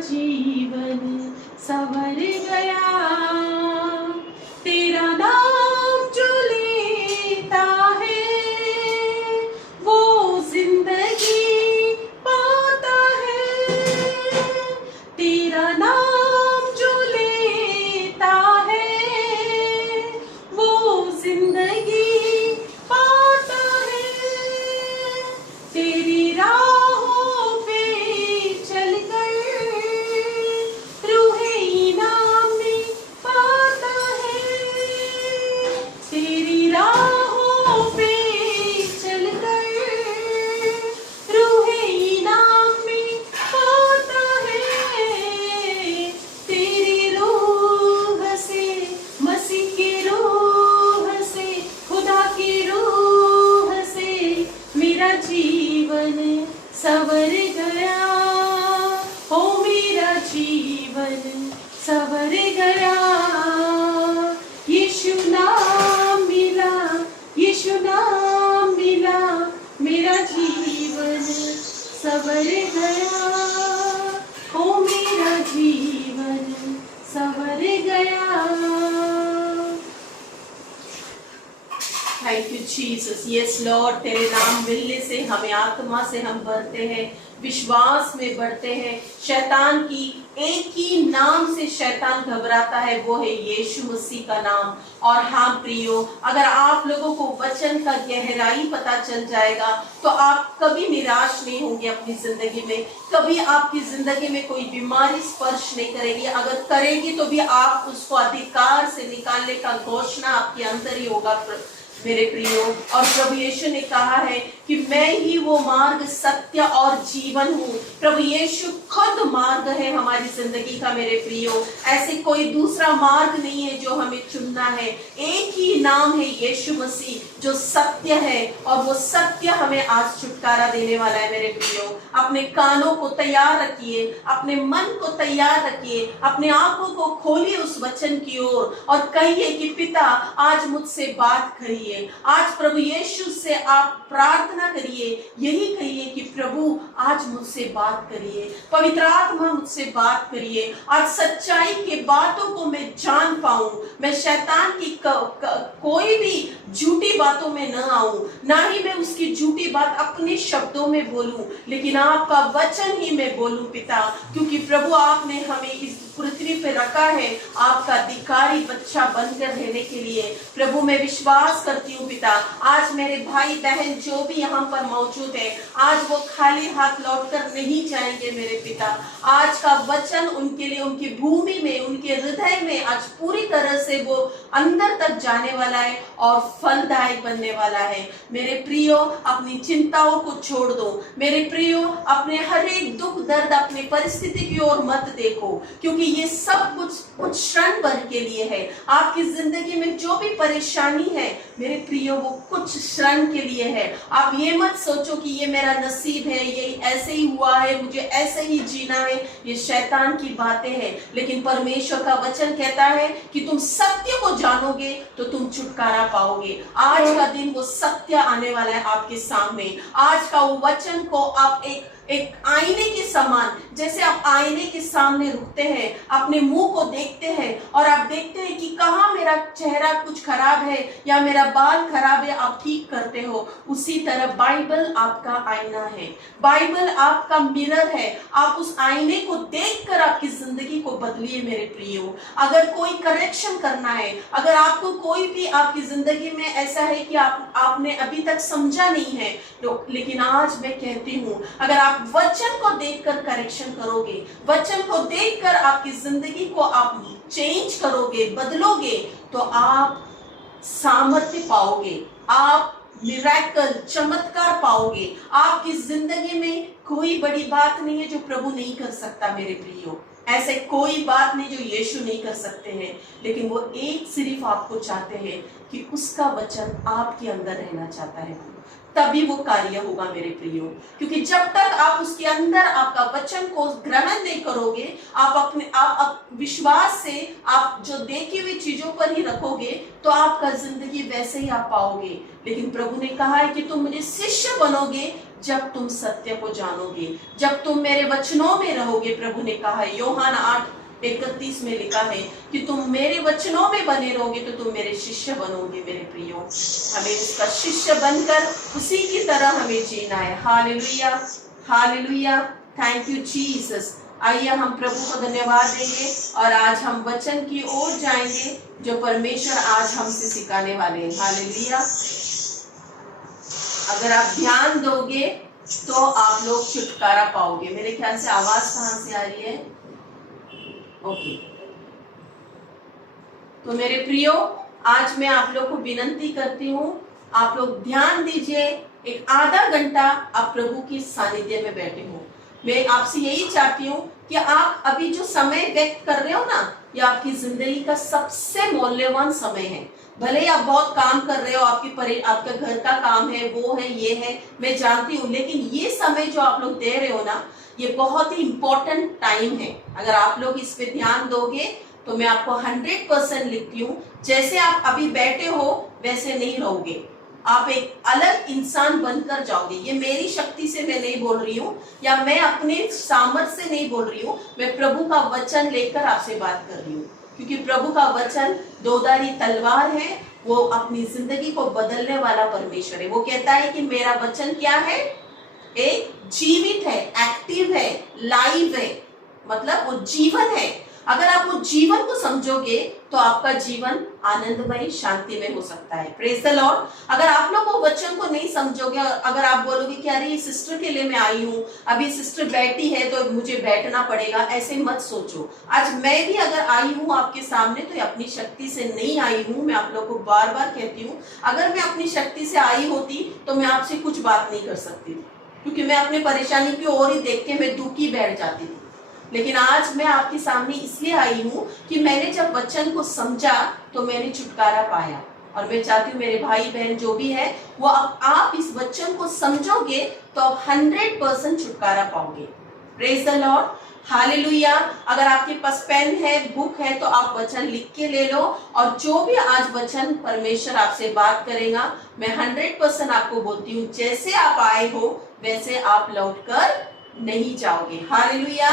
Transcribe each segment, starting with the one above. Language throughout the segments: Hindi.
जीवन संवर गया। तेरा नाम जो लेता है वो जिंदगी पाता है। तेरा नाम जो लेता है वो जिंदगी पाता है। तेरी राहों पे चलकर रूहे इनाम में पाता है। तेरी राहों पे चलकर रूहे इनाम में पाता है। तेरी रूह से, मसीह की रूह से, खुदा की रूह से मेरा जीवन संवर गया। हो मेरा जीवन संवर गया। यीशु नाम मिला, यीशु नाम मिला, मेरा जीवन संवर गया। हो मेरा जीवन संवर गया। Thank you Jesus. Yes Lord, तेरे नाम मिलने से हमें आत्मा से हम बढ़ते हैं, विश्वास में बढ़ते हैं। शैतान की एक ही नाम से शैतान घबराता है, वो है यीशु मसीह का नाम। और हाँ प्रियो, अगर आप लोगों को वचन का गहराई पता चल जाएगा तो आप कभी निराश नहीं होंगे अपनी जिंदगी में। कभी आपकी जिंदगी में कोई बीमारी स्पर्श नहीं करेगी। अगर करेगी तो भी आप उसको अधिकार से निकालने का घोषणा आपके अंदर ही होगा मेरे प्रियो। और प्रभु यीशु ने कहा है कि मैं ही वो मार्ग, सत्य और जीवन हूँ। प्रभु यीशु खुद मार्ग है हमारी जिंदगी का मेरे प्रियो। ऐसे कोई दूसरा मार्ग नहीं है जो हमें चुनना है। एक ही नाम है यीशु मसीह जो सत्य है, और वो सत्य हमें आज छुटकारा देने वाला है मेरे प्रियो। अपने कानों को तैयार रखिए, अपने मन को तैयार रखिए, अपने आंखों को खोलिए उस वचन की ओर और कहिए कि पिता आज मुझसे बात करिए। आज प्रभु यीशु से आप प्रार्थना करिए, यही कहिए कि प्रभु आज मुझसे बात करिए, पवित्र आत्मा मुझसे बात करिए। आज सच्चाई के बातों को मैं जान पाऊं, मैं शैतान की कोई भी झूठी बातों में न आऊं, ना ही मैं उसकी झूठी बात अपने शब्दों में बोलूं, लेकिन आपका वचन ही मैं बोलूं पिता। क्योंकि प्रभु आपने हमें इस पृथ्वी पे रखा है आपका अधिकारी बच्चा बनकर रहने के लिए। प्रभु मैं विश्वास करती हूँ पिता, आज मेरे भाई बहन जो भी यहाँ पर मौजूद है, आज वो खाली हाथ लौटकर नहीं जाएंगे मेरे पिता। आज का वचन उनके लिए, उनकी भूमि में, उनके हृदय में आज पूरी तरह से वो अंदर तक जाने वाला है और फलदायक बनने वाला है। मेरे प्रियो, अपनी चिंताओं को छोड़ दो मेरे प्रियो। अपने हर एक दुख दर्द, अपनी परिस्थिति की ओर मत देखो, क्योंकि ये सब कुछ क्षण भर के लिए है। आपकी जिंदगी में जो भी परेशानी है मेरे प्रियो, वो कुछ क्षण के लिए है। आप ये मत सोचो कि ये मेरा नसीब है, ये ऐसे ही हुआ है, मुझे ऐसे ही जीना है। ये शैतान की बातें हैं, लेकिन परमेश्वर का वचन कहता है कि तुम सत्य को जानोगे तो तुम छुटकारा पाओगे। आज का दिन वो सत्य आने वाला है आपके सामने। आज का वो वचन को आप एक आईने के समान, जैसे आप आईने के सामने रुकते हैं, अपने मुंह को देखते हैं और आप देखते हैं कि कहाँ मेरा चेहरा कुछ खराब है या मेरा बाल खराब है, आप ठीक करते हो। उसी तरह बाइबल आपका आईना है, बाइबल आपका मिरर है। आप उस आईने को देखकर आपकी जिंदगी को बदलिए मेरे प्रियो। अगर कोई करेक्शन करना है, अगर आपको कोई भी आपकी जिंदगी में ऐसा है कि आपने अभी तक समझा नहीं है, तो लेकिन आज मैं कहती हूँ, अगर आप वचन को देखकर करेक्शन करोगे, वचन को देखकर आपकी जिंदगी को आप चेंज करोगे, बदलोगे, तो आप सामर्थ्य पाओगे, आप मिरेकल, चमत्कार पाओगे। आपकी जिंदगी में कोई बड़ी बात नहीं है जो प्रभु नहीं कर सकता मेरे प्रियो। ऐसे कोई बात नहीं जो यीशु नहीं कर सकते हैं, लेकिन वो एक सिर्फ आपको चाहते हैं कि उसका वचन आपके अंदर रहना चाहता है, तभी वो कार्य होगा मेरे प्रियो। क्योंकि जब तक आप उसके अंदर आपका वचन को ग्रहण नहीं करोगे, आप विश्वास से आप जो देखी हुई चीजों पर ही रखोगे, तो आपका जिंदगी वैसे ही आप पाओगे। लेकिन प्रभु ने कहा है कि तुम मुझे शिष्य बनोगे जब तुम सत्य को जानोगे, जब तुम मेरे वचनों में रहोगे। प्रभु ने कहा है, यूहन्ना 8:31 में लिखा है कि तुम मेरे वचनों में बने रहोगे तो तुम मेरे शिष्य बनोगे। मेरे प्रियो, हमें उसका शिष्य बनकर उसी की तरह हमें जीना है। Hallelujah, hallelujah, thank you Jesus. आइए हम प्रभु को धन्यवाद देंगे और आज हम वचन की ओर जाएंगे जो परमेश्वर आज हमसे सिखाने वाले हैं। हालेलुया। अगर आप ध्यान दोगे तो आप लोग छुटकारा पाओगे। मेरे ख्याल से आवाज कहां से आ रही है? ओके। तो मेरे प्रियो, आज मैं आप लोग को विनंती करती हूँ, आप लोग ध्यान दीजिए। एक आधा घंटा आप प्रभु की सानिध्य में बैठे हो। मैं आपसे यही चाहती हूँ कि आप अभी जो समय व्यक्त कर रहे हो ना, ये आपकी जिंदगी का सबसे मूल्यवान समय है। भले ही आप बहुत काम कर रहे हो, आपका घर का काम है, वो है, ये है, मैं जानती हूँ, लेकिन ये समय जो आप लोग दे रहे हो ना, ये बहुत ही इंपॉर्टेंट टाइम है। अगर आप लोग इस पे ध्यान दोगे तो मैं आपको 100% लिखती हूँ, जैसे आप अभी बैठे हो वैसे नहीं रहोगे, आप एक अलग इंसान बनकर जाओगे। ये मेरी शक्ति से मैं नहीं बोल रही हूँ या मैं अपने सामर्थ्य से नहीं बोल रही हूँ, मैं प्रभु का वचन लेकर आपसे बात कर रही हूँ, क्योंकि प्रभु का वचन दोधारी तलवार है। वो अपनी जिंदगी को बदलने वाला परमेश्वर है। वो कहता है कि मेरा वचन क्या है? एक जीवित है, एक्टिव है, लाइव है, मतलब वो जीवन है। अगर आप वो जीवन को समझोगे तो आपका जीवन आनंदमय, शांति में हो सकता है। Praise the Lord. अगर आप लोग वो वचन को नहीं समझोगे, अगर आप बोलोगे कि अरे ये सिस्टर के लिए मैं आई हूँ, अभी सिस्टर बैठी है तो मुझे बैठना पड़ेगा, ऐसे मत सोचो। आज मैं भी अगर आई हूँ आपके सामने तो अपनी शक्ति से नहीं आई हूँ। मैं आप लोग को बार बार कहती हूँ, अगर मैं अपनी शक्ति से आई होती तो मैं आपसे कुछ बात नहीं कर सकती थी, क्योंकि मैं अपनी परेशानी की ओर ही देख के मैं दुखी बैठ जाती थी। लेकिन आज मैं आपके सामने इसलिए आई हूँ कि मैंने जब वचन को समझा तो मैंने छुटकारा पाया। और मैं चाहती हूँ मेरे भाई बहन जो भी है वो आप इस वचन को समझोगे तो आप 100% छुटकारा पाओगे। Praise the Lord, hallelujah. अगर आपके पास पेन है, बुक है, तो आप वचन लिख के ले लो, और जो भी आज वचन परमेश्वर आपसे बात करेगा, मैं 100% आपको बोलती हूँ, जैसे आप आए हो वैसे आप लौटकर नहीं जाओगे। Hallelujah,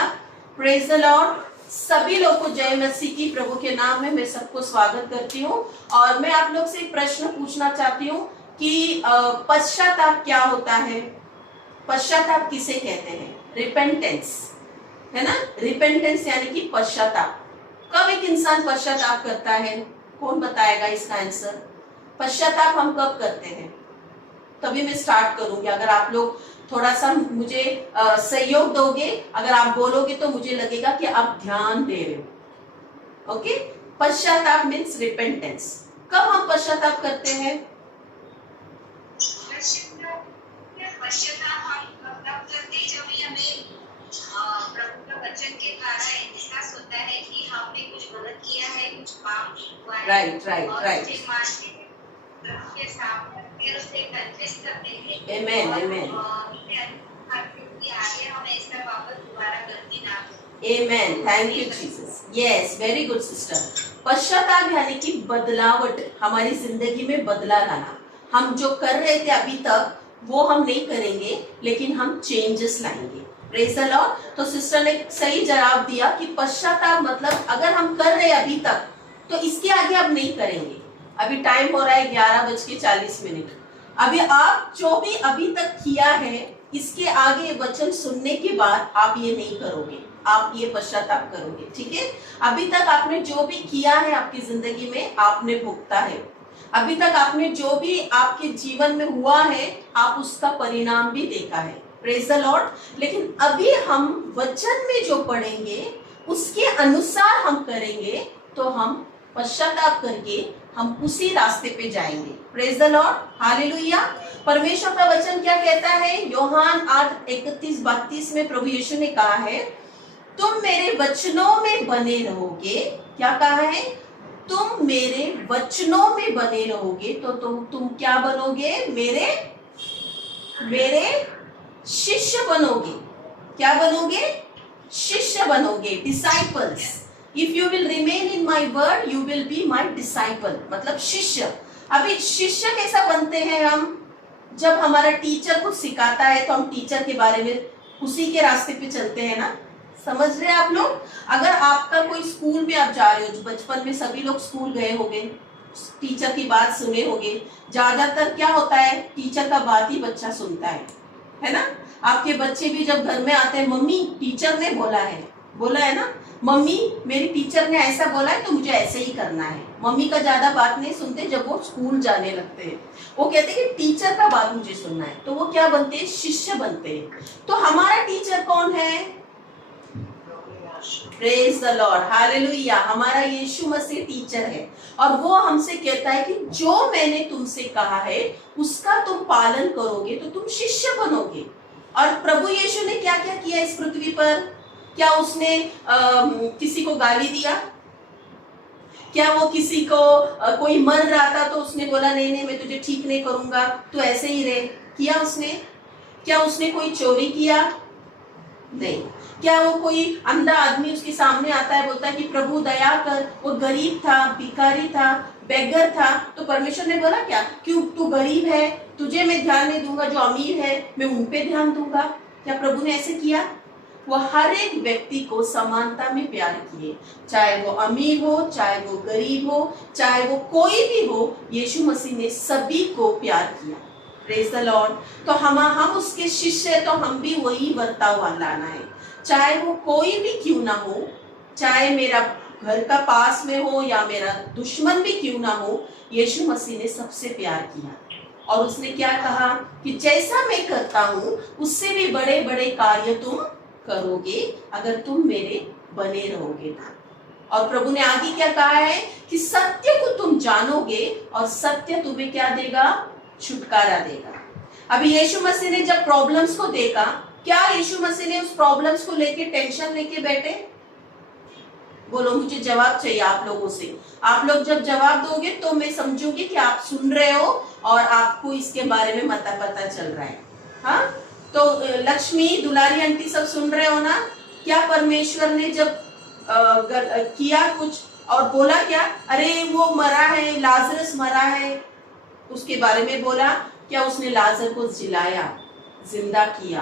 praise the Lord. सभी लोग को जय मसीह की। प्रभु के नाम में मैं सबको स्वागत करती हूँ। और मैं आप लोग से एक प्रश्न पूछना चाहती हूँ कि पश्चाताप क्या होता है? पश्चाताप किसे कहते हैं? रिपेंटेंस, है ना? रिपेंटेंस यानी कि पश्चाताप। कब एक इंसान पश्चाताप करता है? कौन बताएगा इसका आंसर? पश्चाताप हम कब करते हैं? तभी मैं स्टार्ट करूंगी। अगर आप लोग थोड़ा सा मुझे सहयोग दोगे, अगर आप बोलोगे तो मुझे लगेगा कि आप ध्यान दे रहे हो। ओके, पश्चाताप मीन्स रिपेंटेंस। कब हम पश्चाताप करते हैं? पश्चाताप हम तब करते हैं जब हमें प्रभु का वचन के द्वारा एहसास होता है कि हमने कुछ गलत किया है, कुछ पाप हुआ है। राइट। के सामने फिर उसे कन्फेस करते हैं। आमेन, आमेन। आगे हम ऐसा वापस दोबारा गलती ना करें। Amen. Thank you Jesus. Yes, very good sister. पश्चाताप यानी कि बदलावट, हमारी जिंदगी में बदला लाना। हम जो कर रहे थे अभी तक वो हम नहीं करेंगे, लेकिन हम चेंजेस लाएंगे। Praise the Lord. तो सिस्टर ने सही जवाब दिया कि पश्चाताप मतलब अगर हम कर रहे अभी तक तो इसके आगे अब नहीं करेंगे। अभी टाइम हो रहा है 11:40। अभी आप जो भी अभी तक किया है, इसके आगे वचन सुनने के बाद आप ये नहीं करोगे, आप ये पश्चाताप करोगे। ठीक है? अभी तक आपने जो भी किया है आपकी जिंदगी में, आपने भुगता है। अभी तक आपने जो भी आपके जीवन में हुआ है, आप उसका परिणाम भी देखा है। Praise the Lord. लेकिन अभी हम वचन में जो पढ़ेंगे उसके अनुसार हम करेंगे तो हम पश्चाताप करके हम उसी रास्ते पे जाएंगे। Praise the Lord, hallelujah. परमेश्वर का वचन क्या कहता है? यूहन्ना 8:31-32 में प्रभु यीशु ने कहा है, तुम मेरे वचनों में बने रहोगे। क्या कहा है? तुम मेरे वचनों में बने रहोगे तो तुम क्या बनोगे? मेरे शिष्य बनोगे। क्या बनोगे? शिष्य बनोगे, disciples. If you will remain in my word, you will be my disciple। मतलब शिष्य। अभी शिष्य कैसा बनते हैं हम? जब हमारा टीचर कुछ सिखाता है तो हम टीचर के बारे में उसी के रास्ते पे चलते हैं ना। समझ रहे हैं आप लोग? अगर आपका कोई स्कूल में आप जा रहे हो, बचपन में सभी लोग स्कूल गए होंगे, टीचर की बात सुने होंगे। ज्यादातर क्या होता है, टीचर का बात ही बच्चा सुनता है ना। आपके बच्चे भी जब घर में आते हैं, मम्मी टीचर ने बोला है ना, मम्मी मेरी टीचर ने ऐसा बोला है तो मुझे ऐसे ही करना है। मम्मी का ज्यादा बात नहीं सुनते जब वो स्कूल जाने लगते हैं। वो कहते हैं कि टीचर का बात मुझे सुनना है, तो वो क्या बनते हैं, शिष्य बनते हैं। तो हमारा टीचर कौन है? Praise the Lord, hallelujah. हमारा यीशु मसीह टीचर है और वो हमसे कहता है कि जो मैंने तुमसे कहा है उसका तुम पालन करोगे तो तुम शिष्य बनोगे। और प्रभु यीशु ने क्या क्या किया इस पृथ्वी पर? क्या उसने किसी को गाली दिया? क्या वो किसी को कोई मर रहा था तो उसने बोला नहीं नहीं मैं तुझे ठीक नहीं करूंगा, तू ऐसे ही रहे? किया उसने? क्या उसने कोई चोरी किया? नहीं। क्या वो कोई अंधा आदमी उसके सामने आता है, बोलता है कि प्रभु दया कर, वो गरीब था, भिखारी था, बेगर था, तो परमेश्वर ने बोला क्या, क्यों तू गरीब है तुझे मैं ध्यान नहीं दूंगा, जो अमीर है मैं उन पे ध्यान दूंगा? क्या प्रभु ने ऐसे किया? वो हर एक व्यक्ति को समानता में प्यार किए, चाहे वो अमीर हो, चाहे वो गरीब हो, चाहे वो कोई भी हो, यीशु मसीह ने सभी को प्यार किया। Praise the Lord. तो हम उसके शिष्य है तो हम भी वही बर्ताव लाना है, चाहे वो कोई भी क्यों ना हो, चाहे मेरा घर का पास में हो या मेरा दुश्मन भी क्यों ना हो। यीशु मसीह ने सबसे प्यार किया और उसने क्या कहा कि जैसा मैं करता हूँ उससे भी बड़े बड़े कार्य तुम करोगे अगर तुम मेरे बने रहोगे ना। और प्रभु ने आगे क्या कहा है कि सत्य को तुम जानोगे और सत्य तुम्हें क्या देगा, छुटकारा देगा। अभी यीशु मसीह ने जब प्रॉब्लम्स को देखा, क्या यीशु मसीह ने उस प्रॉब्लम्स को लेके टेंशन लेके बैठे? बोलो, मुझे जवाब चाहिए आप लोगों से। आप लोग जब जवाब दोगे तो मैं समझूंगी कि आप सुन रहे हो और आपको इसके बारे में पता चल रहा है। हाँ, तो लक्ष्मी, दुलारी आंटी सब सुन रहे हो ना? क्या परमेश्वर ने जब किया कुछ और बोला क्या, अरे वो मरा है, लाजरस मरा है, उसके बारे में बोला? क्या उसने लाजर को जिलाया, जिंदा किया?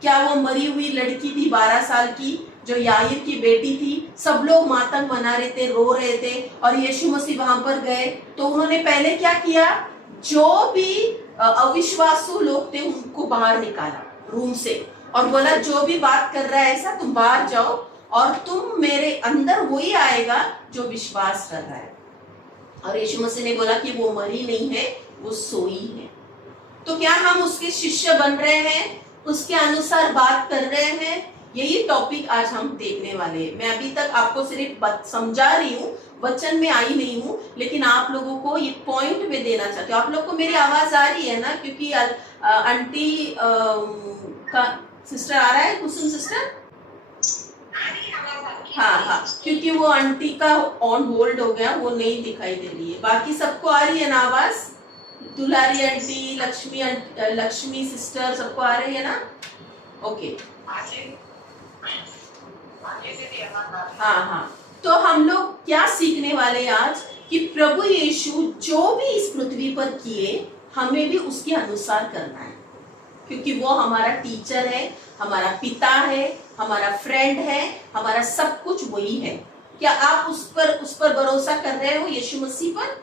क्या वो मरी हुई लड़की थी 12 साल की जो याईर की बेटी थी, सब लोग मातम मना रहे थे, रो रहे थे और यीशु मसीह वहां पर गए तो उन्होंने पहले क्या किया, जो भी अविश्वासु लोग थे उनको बाहर निकाला रूम से और बोला जो भी बात कर रहा है ऐसा, तुम बाहर जाओ और तुम मेरे अंदर वही आएगा जो विश्वास कर रहा है। और यीशु मसीह ने बोला कि वो मरी नहीं है, वो सोई है। तो क्या हम उसके शिष्य बन रहे हैं, उसके अनुसार बात कर रहे हैं? यही टॉपिक आज हम देखने वाले हैं। मैं अभी तक आपको सिर्फ समझा रही हूँ, वचन में आई नहीं हूँ, लेकिन आप लोगों को ये पॉइंट में देना चाहती हूँ। आप लोग को मेरी आवाज आ रही है ना? क्योंकि आंटी का सिस्टर आ रहा है, कुसुम सिस्टर। हाँ, क्योंकि वो आंटी का ऑन होल्ड हो गया, वो नहीं दिखाई दे रही है। बाकी सबको आ रही है ना आवाज? दुलारी आंटी, लक्ष्मी सिस्टर, सबको आ रही है ना? ओके। हाँ, तो हम लोग क्या सीखने वाले आज कि प्रभु यीशु जो भी इस पृथ्वी पर किए हमें भी उसके अनुसार करना है, क्योंकि वो हमारा टीचर है, हमारा पिता है, हमारा फ्रेंड है, हमारा सब कुछ वही है। क्या आप उस पर भरोसा कर रहे हो? यीशु मसीह पर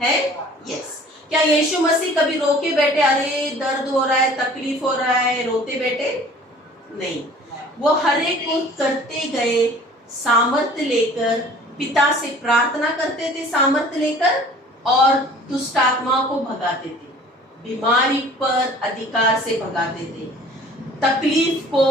है? यस। क्या यीशु मसीह कभी रो के बैठे, अरे दर्द हो रहा है, तकलीफ हो रहा है, रोते बैठे? नहीं, वो हर एक को करते गए, सामर्थ्य लेकर, पिता से प्रार्थना करते थे सामर्थ्य लेकर और दुष्ट आत्माओं को भगाते थे, बीमारी पर अधिकार से भगाते थे, तकलीफ को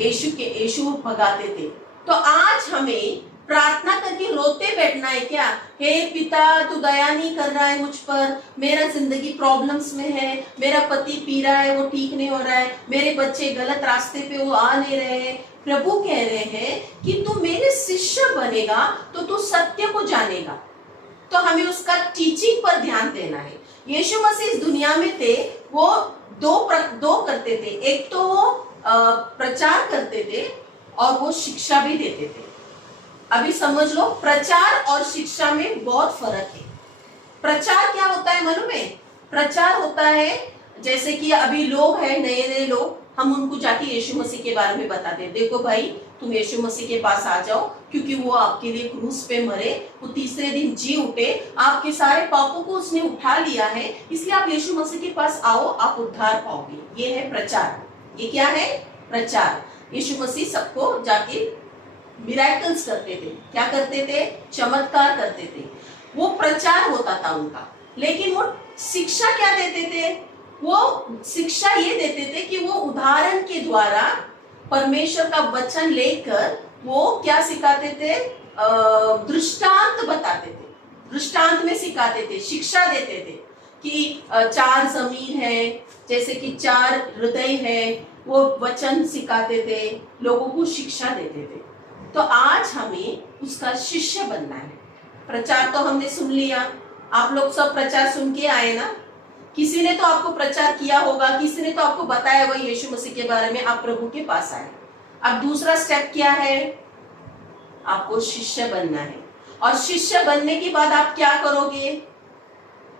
यीशु भगाते थे। तो आज हमें प्रार्थना करके रोते बैठना है क्या? हे पिता, तू दया नहीं कर रहा है मुझ पर, मेरा जिंदगी प्रॉब्लम्स में है, मेरा पति पी रहा है, वो ठीक नहीं हो रहा है, मेरे बच्चे गलत रास्ते पे वो आ नहीं रहे हैं। प्रभु कह रहे हैं कि तू मेरे शिष्य बनेगा तो तू सत्य को जानेगा। तो हमें उसका टीचिंग पर ध्यान देना है। यीशु मसीह इस दुनिया में थे, वो दो करते थे, एक तो वो प्रचार करते थे और वो शिक्षा भी देते थे। अभी समझ लो, प्रचार और शिक्षा में बहुत फर्क है। प्रचार क्या होता है मालूम है? प्रचार होता है जैसे कि अभी लोग हैं, नए नए लोग, हम उनको जाके यीशु मसीह के बारे में बताते हैं, देखो भाई तुम यीशु मसीह के पास आ जाओ, क्योंकि वो आपके लिए क्रूस पे मरे, वो तीसरे दिन जी उठे, आपके सारे पापों को उसने उठा लिया है, इसलिए आप यीशु मसीह के पास आओ, आप उद्धार पाओगे। ये है प्रचार। ये क्या है? प्रचार। यीशु मसीह सबको जाके मिरेकल्स करते थे। क्या करते थे? चमत्कार करते थे। वो प्रचार होता था उनका। लेकिन वो शिक्षा क्या देते थे? वो शिक्षा ये देते थे कि वो उदाहरण के द्वारा परमेश्वर का वचन लेकर वो क्या सिखाते थे? दृष्टांत बताते थे, दृष्टांत में सिखाते थे, शिक्षा देते थे कि 4 जमीन है, जैसे कि 4 हृदय है, वो वचन सिखाते थे, लोगों को शिक्षा देते थे। तो आज हमें उसका शिष्य बनना है। प्रचार तो हमने सुन लिया, आप लोग सब प्रचार सुन के आए ना? किसी ने तो आपको प्रचार किया होगा, किसी ने तो आपको बताया होगा यीशु मसीह के बारे में, आप प्रभु के पास आए। अब दूसरा स्टेप क्या है? आपको शिष्य बनना है। और शिष्य बनने के बाद आप क्या करोगे?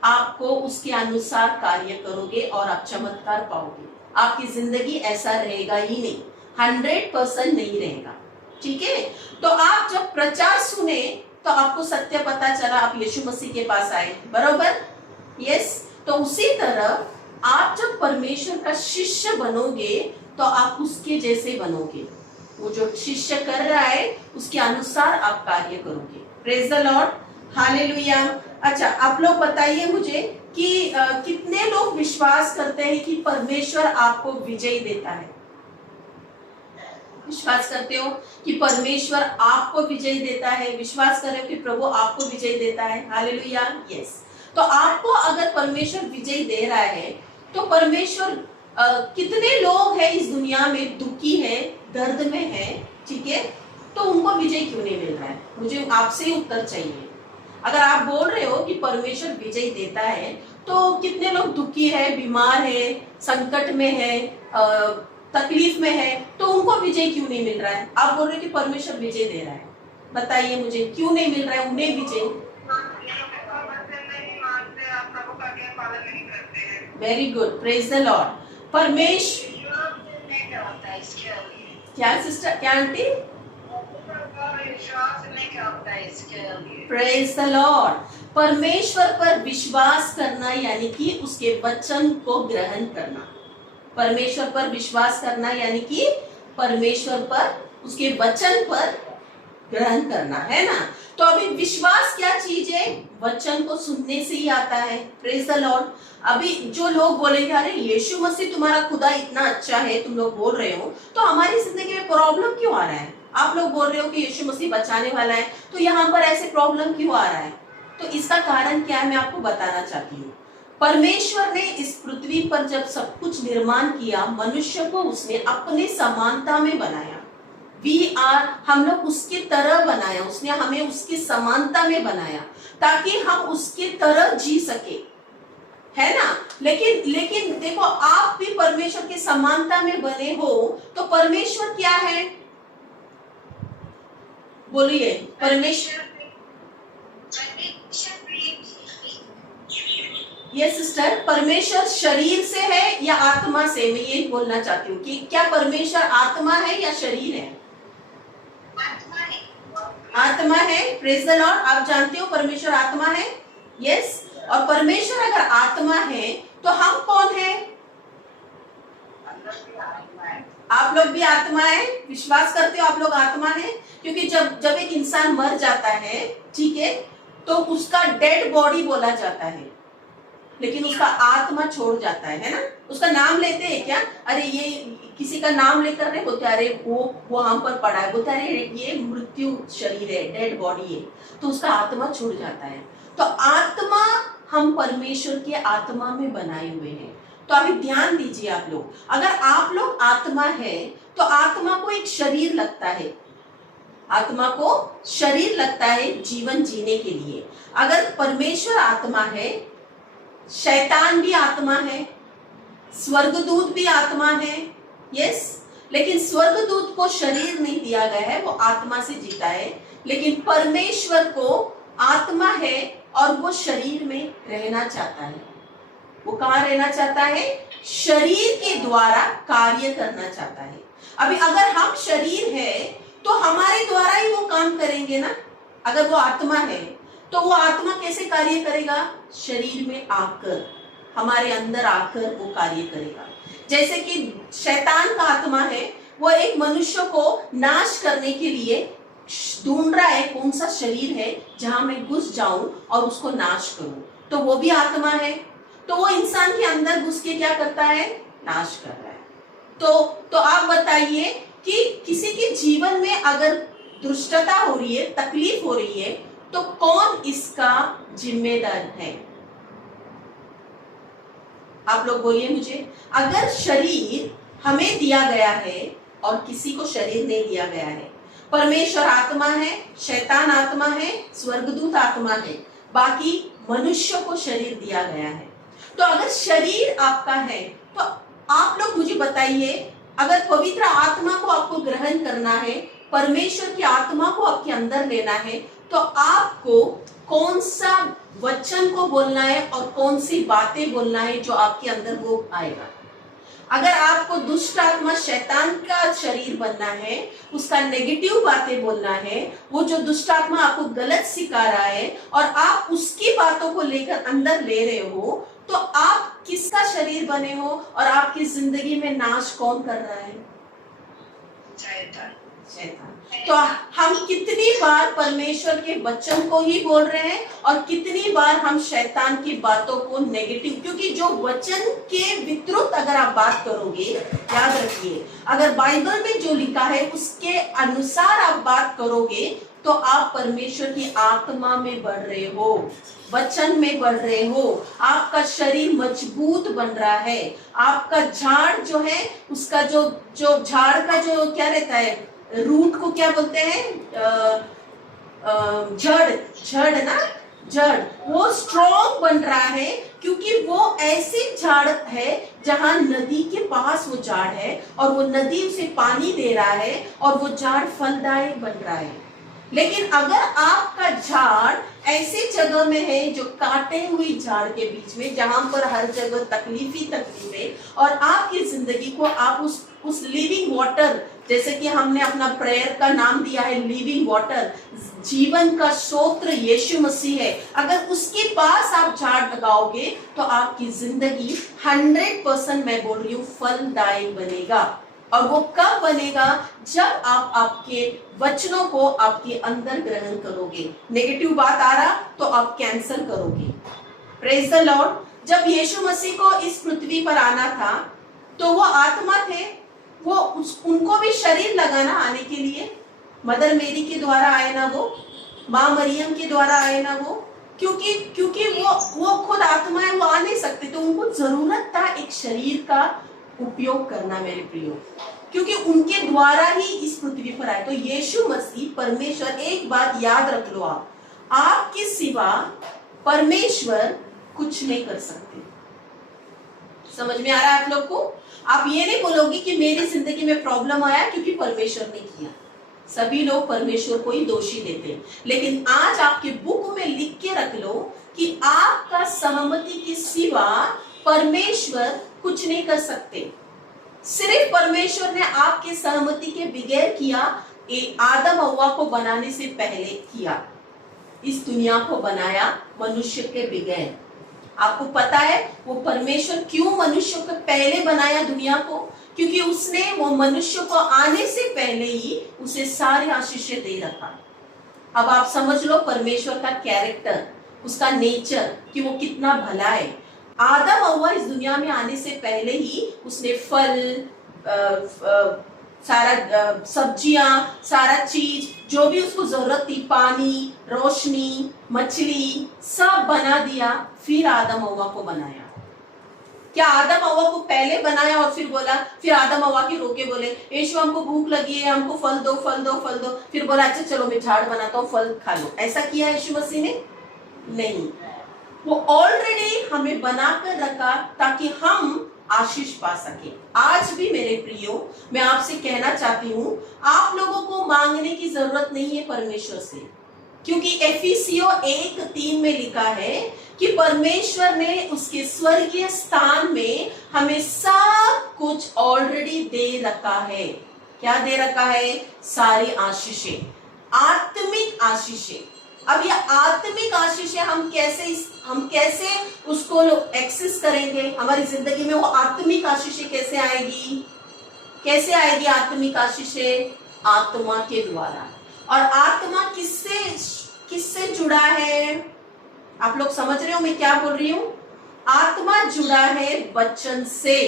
आपको उसके अनुसार कार्य करोगे और आप चमत्कार पाओगे। आपकी जिंदगी ऐसा रहेगा ही नहीं, 100% नहीं रहेगा। ठीक है? तो आप जब प्रचार सुने तो आपको सत्य पता चला, आप यीशु मसीह के पास आए, बरोबर? यस। तो उसी तरह आप जब परमेश्वर का शिष्य बनोगे तो आप उसके जैसे बनोगे। वो जो शिष्य कर रहा है उसके अनुसार आप कार्य करोगे। Praise the Lord, hallelujah. अच्छा, आप लोग बताइए मुझे कि कितने लोग विश्वास करते हैं कि परमेश्वर आपको विजय देता है? विश्वास करते हो कि परमेश्वर आपको विजय देता है? विश्वास कर रहे हो कि प्रभु आपको विजय देता है? हालेलुया। यस। तो आपको अगर परमेश्वर विजय दे रहा है तो परमेश्वर कितने लोग हैं इस दुनिया में दुखी है, दर्द में है, ठीक है, तो उनको विजय क्यों नहीं मिल रहा है? मुझे आपसे ही उत्तर चाहिए। अगर आप बोल रहे हो कि परमेश्वर विजय देता है तो कितने लोग दुखी है, बीमार है, संकट में है, तकलीफ में है, तो उनको विजय क्यों नहीं मिल रहा है? आप बोल रहे हो कि परमेश्वर विजय दे रहा है, बताइए मुझे क्यों नहीं मिल रहा है उन्हें Vijay? Very good, praise the Lord. परमेश्वर क्या सिस्टर, क्या आंटी? Praise the Lord. परमेश्वर पर विश्वास करना यानी कि उसके वचन को ग्रहण करना। परमेश्वर पर विश्वास करना यानी कि परमेश्वर पर, उसके वचन पर ग्रहण करना, है ना? तो अभी विश्वास क्या चीज है? वचन को सुनने से ही आता है। Praise the Lord. अभी जो लोग बोलेंगे अरे यीशु मसीह तुम्हारा खुदा इतना अच्छा है, तुम लोग बोल रहे हो, तो हमारी जिंदगी में प्रॉब्लम क्यों आ रहा है? आप लोग बोल रहे हो कि यीशु मसीह बचाने वाला है, तो यहाँ पर ऐसे प्रॉब्लम क्यों आ रहा है? तो इसका कारण क्या है मैं आपको बताना चाहती हूँ। परमेश्वर ने इस पृथ्वी पर जब सब कुछ निर्माण किया, मनुष्य को उसने अपने समानता में बनाया। हम लोग उसकी तरह बनाया, उसने हमें उसकी समानता में बनाया ताकि हम उसकी तरह जी सके, है ना? लेकिन देखो, आप भी परमेश्वर की समानता में बने हो, तो परमेश्वर क्या है? बोलिए, परमेश्वर। ये सिस्टर, परमेश्वर शरीर से है या आत्मा से? मैं ये बोलना चाहती हूँ कि क्या परमेश्वर आत्मा है या शरीर है? आत्मा है। Praise the Lord. आप जानते हो परमेश्वर आत्मा है। यस। और परमेश्वर अगर आत्मा है तो हम कौन है? आप लोग भी आत्मा है। विश्वास करते हो आप लोग आत्मा है? क्योंकि जब एक इंसान मर जाता है, ठीक है, तो उसका डेड बॉडी बोला जाता है, लेकिन उसका आत्मा छोड़ जाता है ना? उसका नाम लेते हैं क्या? अरे ये किसी का नाम लेकर नहीं बोलते अरे वो हम पर पड़ा है, बोलते अरे ये मृत्यु शरीर है, डेड बॉडी है, तो उसका आत्मा छोड़ जाता है। तो आत्मा, हम परमेश्वर की आत्मा में बनाए हुए हैं। तो अभी ध्यान दीजिए आप लोग, अगर आप लोग आत्मा है तो आत्मा को एक शरीर लगता है, आत्मा को शरीर लगता है जीवन जीने के लिए। अगर परमेश्वर आत्मा है, शैतान भी आत्मा है, स्वर्गदूत भी आत्मा है। यस। लेकिन स्वर्गदूत को शरीर नहीं दिया गया है, वो आत्मा से जीता है। लेकिन परमेश्वर को आत्मा है और वो शरीर में रहना चाहता है। वो कहाँ रहना चाहता है? शरीर के द्वारा कार्य करना चाहता है। अभी अगर हम शरीर है तो हमारे द्वारा ही वो काम करेंगे ना। अगर वो आत्मा है तो वो आत्मा कैसे कार्य करेगा? शरीर में आकर, हमारे अंदर आकर वो कार्य करेगा। जैसे कि शैतान का आत्मा है, वो एक मनुष्य को नाश करने के लिए ढूंढ रहा है कौन सा शरीर है जहां मैं घुस जाऊं और उसको नाश करूं। तो वो भी आत्मा है, तो वो इंसान के अंदर घुस के क्या करता है? नाश कर रहा है। तो आप बताइए कि किसी के जीवन में अगर दुष्टता हो रही है, तकलीफ हो रही है, तो कौन इसका जिम्मेदार है? आप लोग बोलिए मुझे। अगर शरीर हमें दिया गया है और किसी को शरीर नहीं दिया गया है, परमेश्वर आत्मा है, शैतान आत्मा है, स्वर्गदूत आत्मा है, बाकी मनुष्य को शरीर दिया गया है। तो अगर शरीर आपका है तो आप लोग मुझे बताइए, अगर पवित्र आत्मा को आपको ग्रहण करना है, परमेश्वर की आत्मा को आपके अंदर लेना है, तो आपको कौन सा वचन को बोलना है और कौन सी बातें बोलना है जो आपके अंदर वो आएगा। अगर आपको दुष्ट आत्मा शैतान का शरीर बनना है, उसका नेगेटिव बातें बोलना है, वो जो दुष्ट आत्मा आपको गलत सिखा रहा है और आप उसकी बातों को लेकर अंदर ले रहे हो, तो आप किसका शरीर बने हो और आपकी जिंदगी में नाश कौन कर रहा है? शैतान। तो हम कितनी बार परमेश्वर के वचन को ही बोल रहे हैं और कितनी बार हम शैतान की बातों को नेगेटिव, क्योंकि जो वचन के विरुद्ध अगर आप बात करोगे, याद रखिए, अगर बाइबल में जो लिखा है उसके अनुसार आप बात करोगे तो आप परमेश्वर की आत्मा में बढ़ रहे हो, वचन में बढ़ रहे हो, आपका शरीर मजबूत बन रहा है, आपका झाड़ जो है उसका जो झाड़ का जो क्या रहता है, रूट को क्या बोलते हैं? जड़ ना, जड़, वो स्ट्रॉन्ग बन रहा है, क्योंकि वो ऐसे झाड़ है जहां नदी के पास वो झाड़ है और वो नदी उसे पानी दे रहा है और वो झाड़ फलदायक बन रहा है। लेकिन अगर आपका झाड़ ऐसे जगह में है जो काटे हुए झाड़ के बीच में, जहां पर हर जगह तकलीफ ही तकलीफ है, और आपकी जिंदगी को आप उस लिविंग वाटर, जैसे कि हमने अपना प्रेयर का नाम दिया है लिविंग वाटर, जीवन का स्रोत यीशु मसीह है, अगर उसके पास आप झाड़ लगाओगे तो आपकी जिंदगी 100%, मैं बोल रही हूँ, फलदायक बनेगा। और वो कब बनेगा? जब आप आपके वचनों को आपके अंदर ग्रहण करोगे। नेगेटिव बात आ रहा तो आप कैंसल करोगे। Praise the Lord. जब यीशु मसीह को इस पृथ्वी पर आना था तो वो आत्मा थे, वो उनको भी शरीर लगाना आने के लिए, मदर मेरी के द्वारा आए ना, वो माँ मरियम के द्वारा आए ना, वो क्योंकि वो खुद आत्मा है, वो आ नहीं सकते, तो उनको जरूरत था एक शरीर का उपयोग करना मेरे प्रियो, क्योंकि उनके द्वारा ही इस पृथ्वी पर आए। तो यीशु मसीह परमेश्वर, एक बात याद रख लो, आपके सिवा परमेश्वर कुछ नहीं कर सकते। समझ में आ रहा है आप लोग को? आप ये नहीं बोलोगे कि मेरी जिंदगी में प्रॉब्लम आया क्योंकि परमेश्वर ने किया। सभी लोग परमेश्वर को ही दोषी देते हैं, लेकिन आज आपके बुक में लिख के रख लो कि आपका सहमति के सिवा परमेश्वर कुछ नहीं कर सकते। सिर्फ परमेश्वर ने आपके सहमति के बगैर किया, आदम हव्वा को बनाने से पहले किया, इस दुनिया को बनाया मनुष्य के बगैर। आपको पता है वो परमेश्वर क्यों मनुष्य को पहले बनाया दुनिया को? क्योंकि उसने वो मनुष्य को आने से पहले ही उसे सारे आशीषें दे रखा। अब आप समझ लो परमेश्वर का कैरेक्टर, उसका नेचर, कि वो कितना भला है। आदम हव्वा इस दुनिया में आने से पहले ही उसने फल, सारा सब्जियां, सारा चीज जो भी उसको जरूरत थी, पानी, रोशनी, मछली, सब बना दिया, फिर आदम हव्वा को बनाया। क्या आदम हव्वा को पहले बनाया और फिर बोला, फिर आदम हव्वा के रोके बोले, यीशु हमको भूख लगी है, हमको फल दो, फल दो, फल दो, फिर बोला अच्छा चलो मैं झाड़ बनाता हूँ, फल खा लो। ऐसा किया यीशु मसीह ने? नहीं। वो ऑलरेडी हमें बनाकर रखा ताकि हम आशीष पा सके। आज भी मेरे प्रियो, मैं आपसे कहना चाहती हूँ, आप लोगों को मांगने की जरूरत नहीं है परमेश्वर से। क्योंकि एफिसियो 1:3 में लिखा है कि परमेश्वर ने उसके स्वर्गीय स्थान में हमें सब कुछ ऑलरेडी दे रखा है। क्या दे रखा है? सारी आशीषें, आत्मिक आशीषें। अब ये आत्मिक आशीषें हम कैसे उसको एक्सेस करेंगे? हमारी जिंदगी में वो आत्मिक आशीषें कैसे आएगी? कैसे आएगी आत्मिक आशीषें? आत्मा के द्वारा। और आत्मा किससे जुड़ा है? आप लोग समझ रहे हो मैं क्या बोल रही हूं? आत्मा जुड़ा है वचन से,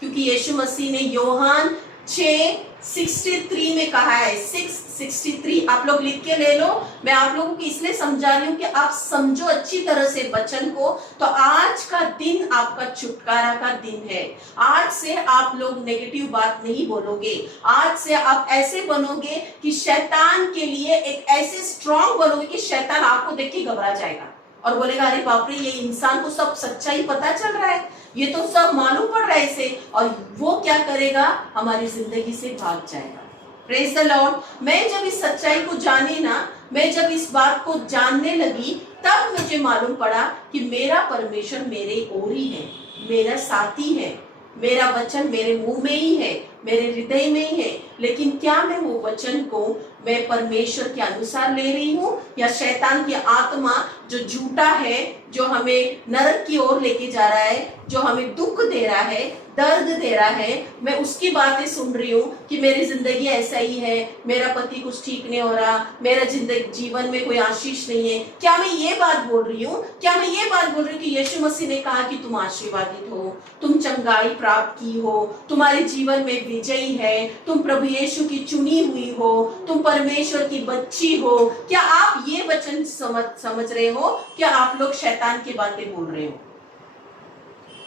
क्योंकि यीशु मसीह ने योहान 6:63 में कहा है। 6:63 आप लोग लिख के ले लो। मैं आप लोगों को इसलिए समझा रही हूँ कि आप समझो अच्छी तरह से वचन को। तो आज का दिन आपका छुटकारा का दिन है। आज से आप लोग नेगेटिव बात नहीं बोलोगे। आज से आप ऐसे बनोगे कि शैतान के लिए एक ऐसे स्ट्रांग बनोगे कि शैतान आपको देख के घबरा जाएगा और बोलेगा अरे बाप रे, ये इंसान को सब सच्चाई पता चल रहा है, ये तो सब मालूम पड़ रहा है इसे। और वो क्या करेगा? हमारी जिंदगी से भाग जाएगा। Praise the Lord. मैं जब इस सच्चाई को जानी ना, मैं जब इस बात को जानने लगी, तब मुझे मालूम पड़ा कि मेरा परमेश्वर मेरे ओर ही है, मेरा साथी है, मेरा वचन मेरे मुंह में ही है, मेरे हृदय में ही है। लेकिन क्या मैं वो वचन को मैं परमेश्वर के अनुसार ले रही हूँ, या शैतान की आत्मा जो झूठा है, जो हमें नरक की ओर लेके जा रहा है, जो हमें दुख दे रहा है, दर्द दे रहा है, मैं उसकी बातें सुन रही हूँ कि मेरी जिंदगी ऐसा ही है, मेरा पति कुछ ठीक नहीं हो रहा, मेरा जीवन में कोई आशीष नहीं है। क्या मैं ये बात बोल रही हूँ? क्या मैं ये बात बोल रही हूँ कि यीशु मसीह ने कहा कि तुम आशीर्वादित हो, तुम चंगाई प्राप्त की हो, तुम्हारे जीवन में विजयी है, तुम प्रभु यीशु की चुनी हुई हो, तुम परमेश्वर की बच्ची हो? क्या आप ये वचन समझ रहे हो? क्या आप लोग शैतान की बातें बोल रहे हो?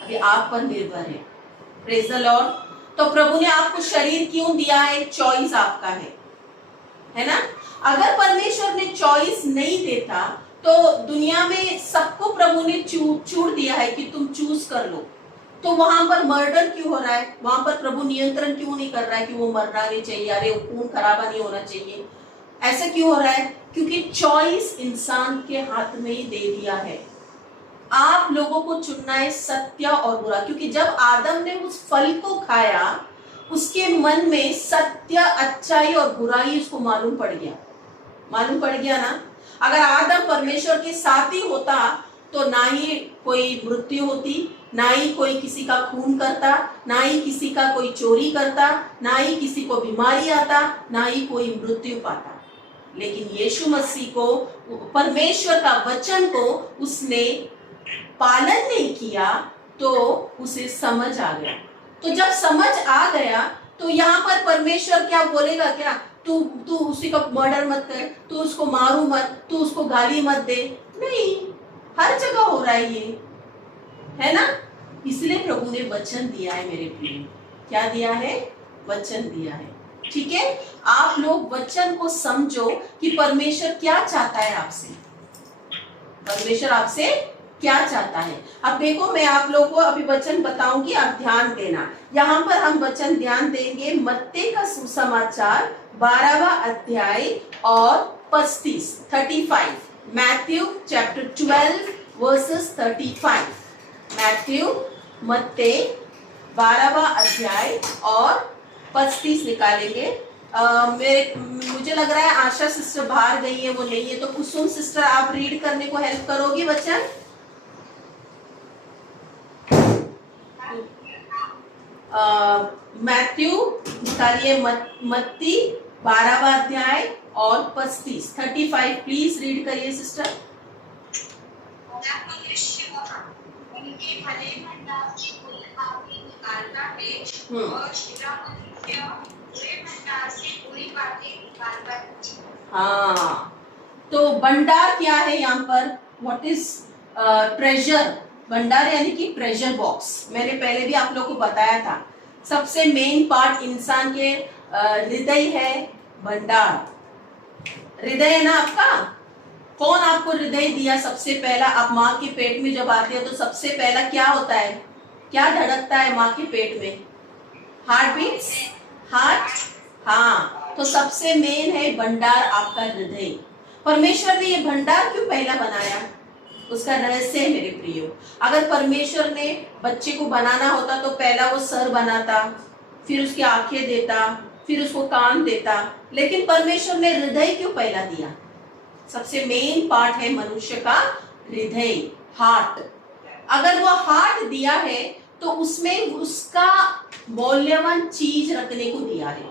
अभी आप पर निर्भर है। Praise the Lord. तो प्रभु ने आपको शरीर क्यों दिया है? चॉइस आपका है ना? अगर परमेश्वर ने चॉइस नहीं देता तो दुनिया में सबको प्रभु ने छूट दिया है कि तुम चूज कर लो। तो वहां पर मर्डर क्यों हो रहा है? वहां पर प्रभु नियंत्रण क्यों नहीं कर रहा है कि वो मरना नहीं चाहिए, अरे खून खराबा नहीं होना चाहिए? ऐसा क्यों हो रहा है? क्योंकि चॉइस इंसान के हाथ में ही दे दिया है। आप लोगों को चुनना है सत्य और बुरा, क्योंकि जब आदम ने उस फल को खाया, उसके मन में सत्य, अच्छाई और बुराई उसको मालूम पड़ गया ना। अगर आदम परमेश्वर के साथ ही होता तो ना ही कोई मृत्यु होती, ना ही कोई किसी का खून करता, ना ही किसी का कोई चोरी करता, ना ही किसी को बीमारी आता, ना ही कोई मृत्यु पाता। लेकिन यीशु मसीह को, परमेश्वर का वचन को उसने पालन नहीं किया तो उसे समझ आ गया। तो जब समझ आ गया तो यहाँ पर परमेश्वर क्या बोलेगा? क्या तू उसी का मर्डर मत कर, तू उसको मारू मत, तू उसको गाली मत दे? नहीं, हर जगह हो रहा है ये, है ना? इसलिए प्रभु ने वचन दिया है मेरे प्रिय। क्या दिया है? वचन दिया है। ठीक है, आप लोग वचन को समझो कि परमेश्वर क्या चाहता है आपसे। परमेश्वर आपसे क्या चाहता है? अब देखो, मैं आप लोगों को अभी वचन बताऊंगी, आप ध्यान देना। यहाँ पर हम वचन ध्यान देंगे मत्ती का सुसमाचार 12वां अध्याय और 35 मैथ्यू चैप्टर 12 वर्सेस 35। मत्ती 12वां अध्याय और 35 निकालेंगे। मुझे लग रहा है आशा सिस्टर बाहर गई है, वो नहीं है, तो कुसुम सिस्टर आप रीड करने को हेल्प करोगी वचन? मैथ्यू निकालिए, मत्ती 12वां अध्याय और 35 प्लीज रीड करिए सिस्टर। उनके भले भंडार की कुल बातें निकालता है और शिला मनुष्य बुरे भंडार से बुरी बातें निकालता है। हाँ, तो भंडार क्या है यहाँ पर? What is treasure? भंडार यानी कि ट्रेजर बॉक्स। मैंने पहले भी आप लोगों को बताया था, सबसे मेन पार्ट इंसान के हृदय है भंडार। हृदय है ना आपका? कौन आपको हृदय दिया सबसे पहला? आप माँ के पेट में जब आते हो तो सबसे पहला क्या होता है? क्या धड़कता है माँ के पेट में? Heart beats, heart. हाँ, तो सबसे मेन है भंडार आपका हृदय। परमेश्वर ने ये भंडार क्यों पहला बनाया? उसका रहस्य है मेरे प्रियो। अगर परमेश्वर ने बच्चे को बनाना होता तो पहला वो सर बनाता, फिर उसकी आंखें देता, फिर उसको कान देता, लेकिन परमेश्वर ने हृदय क्यों पहला दिया? सबसे मेन पार्ट है मनुष्य का हृदय, हार्ट। अगर वो हार्ट दिया है तो उसमें उसका मूल्यवान चीज रखने को दिया है।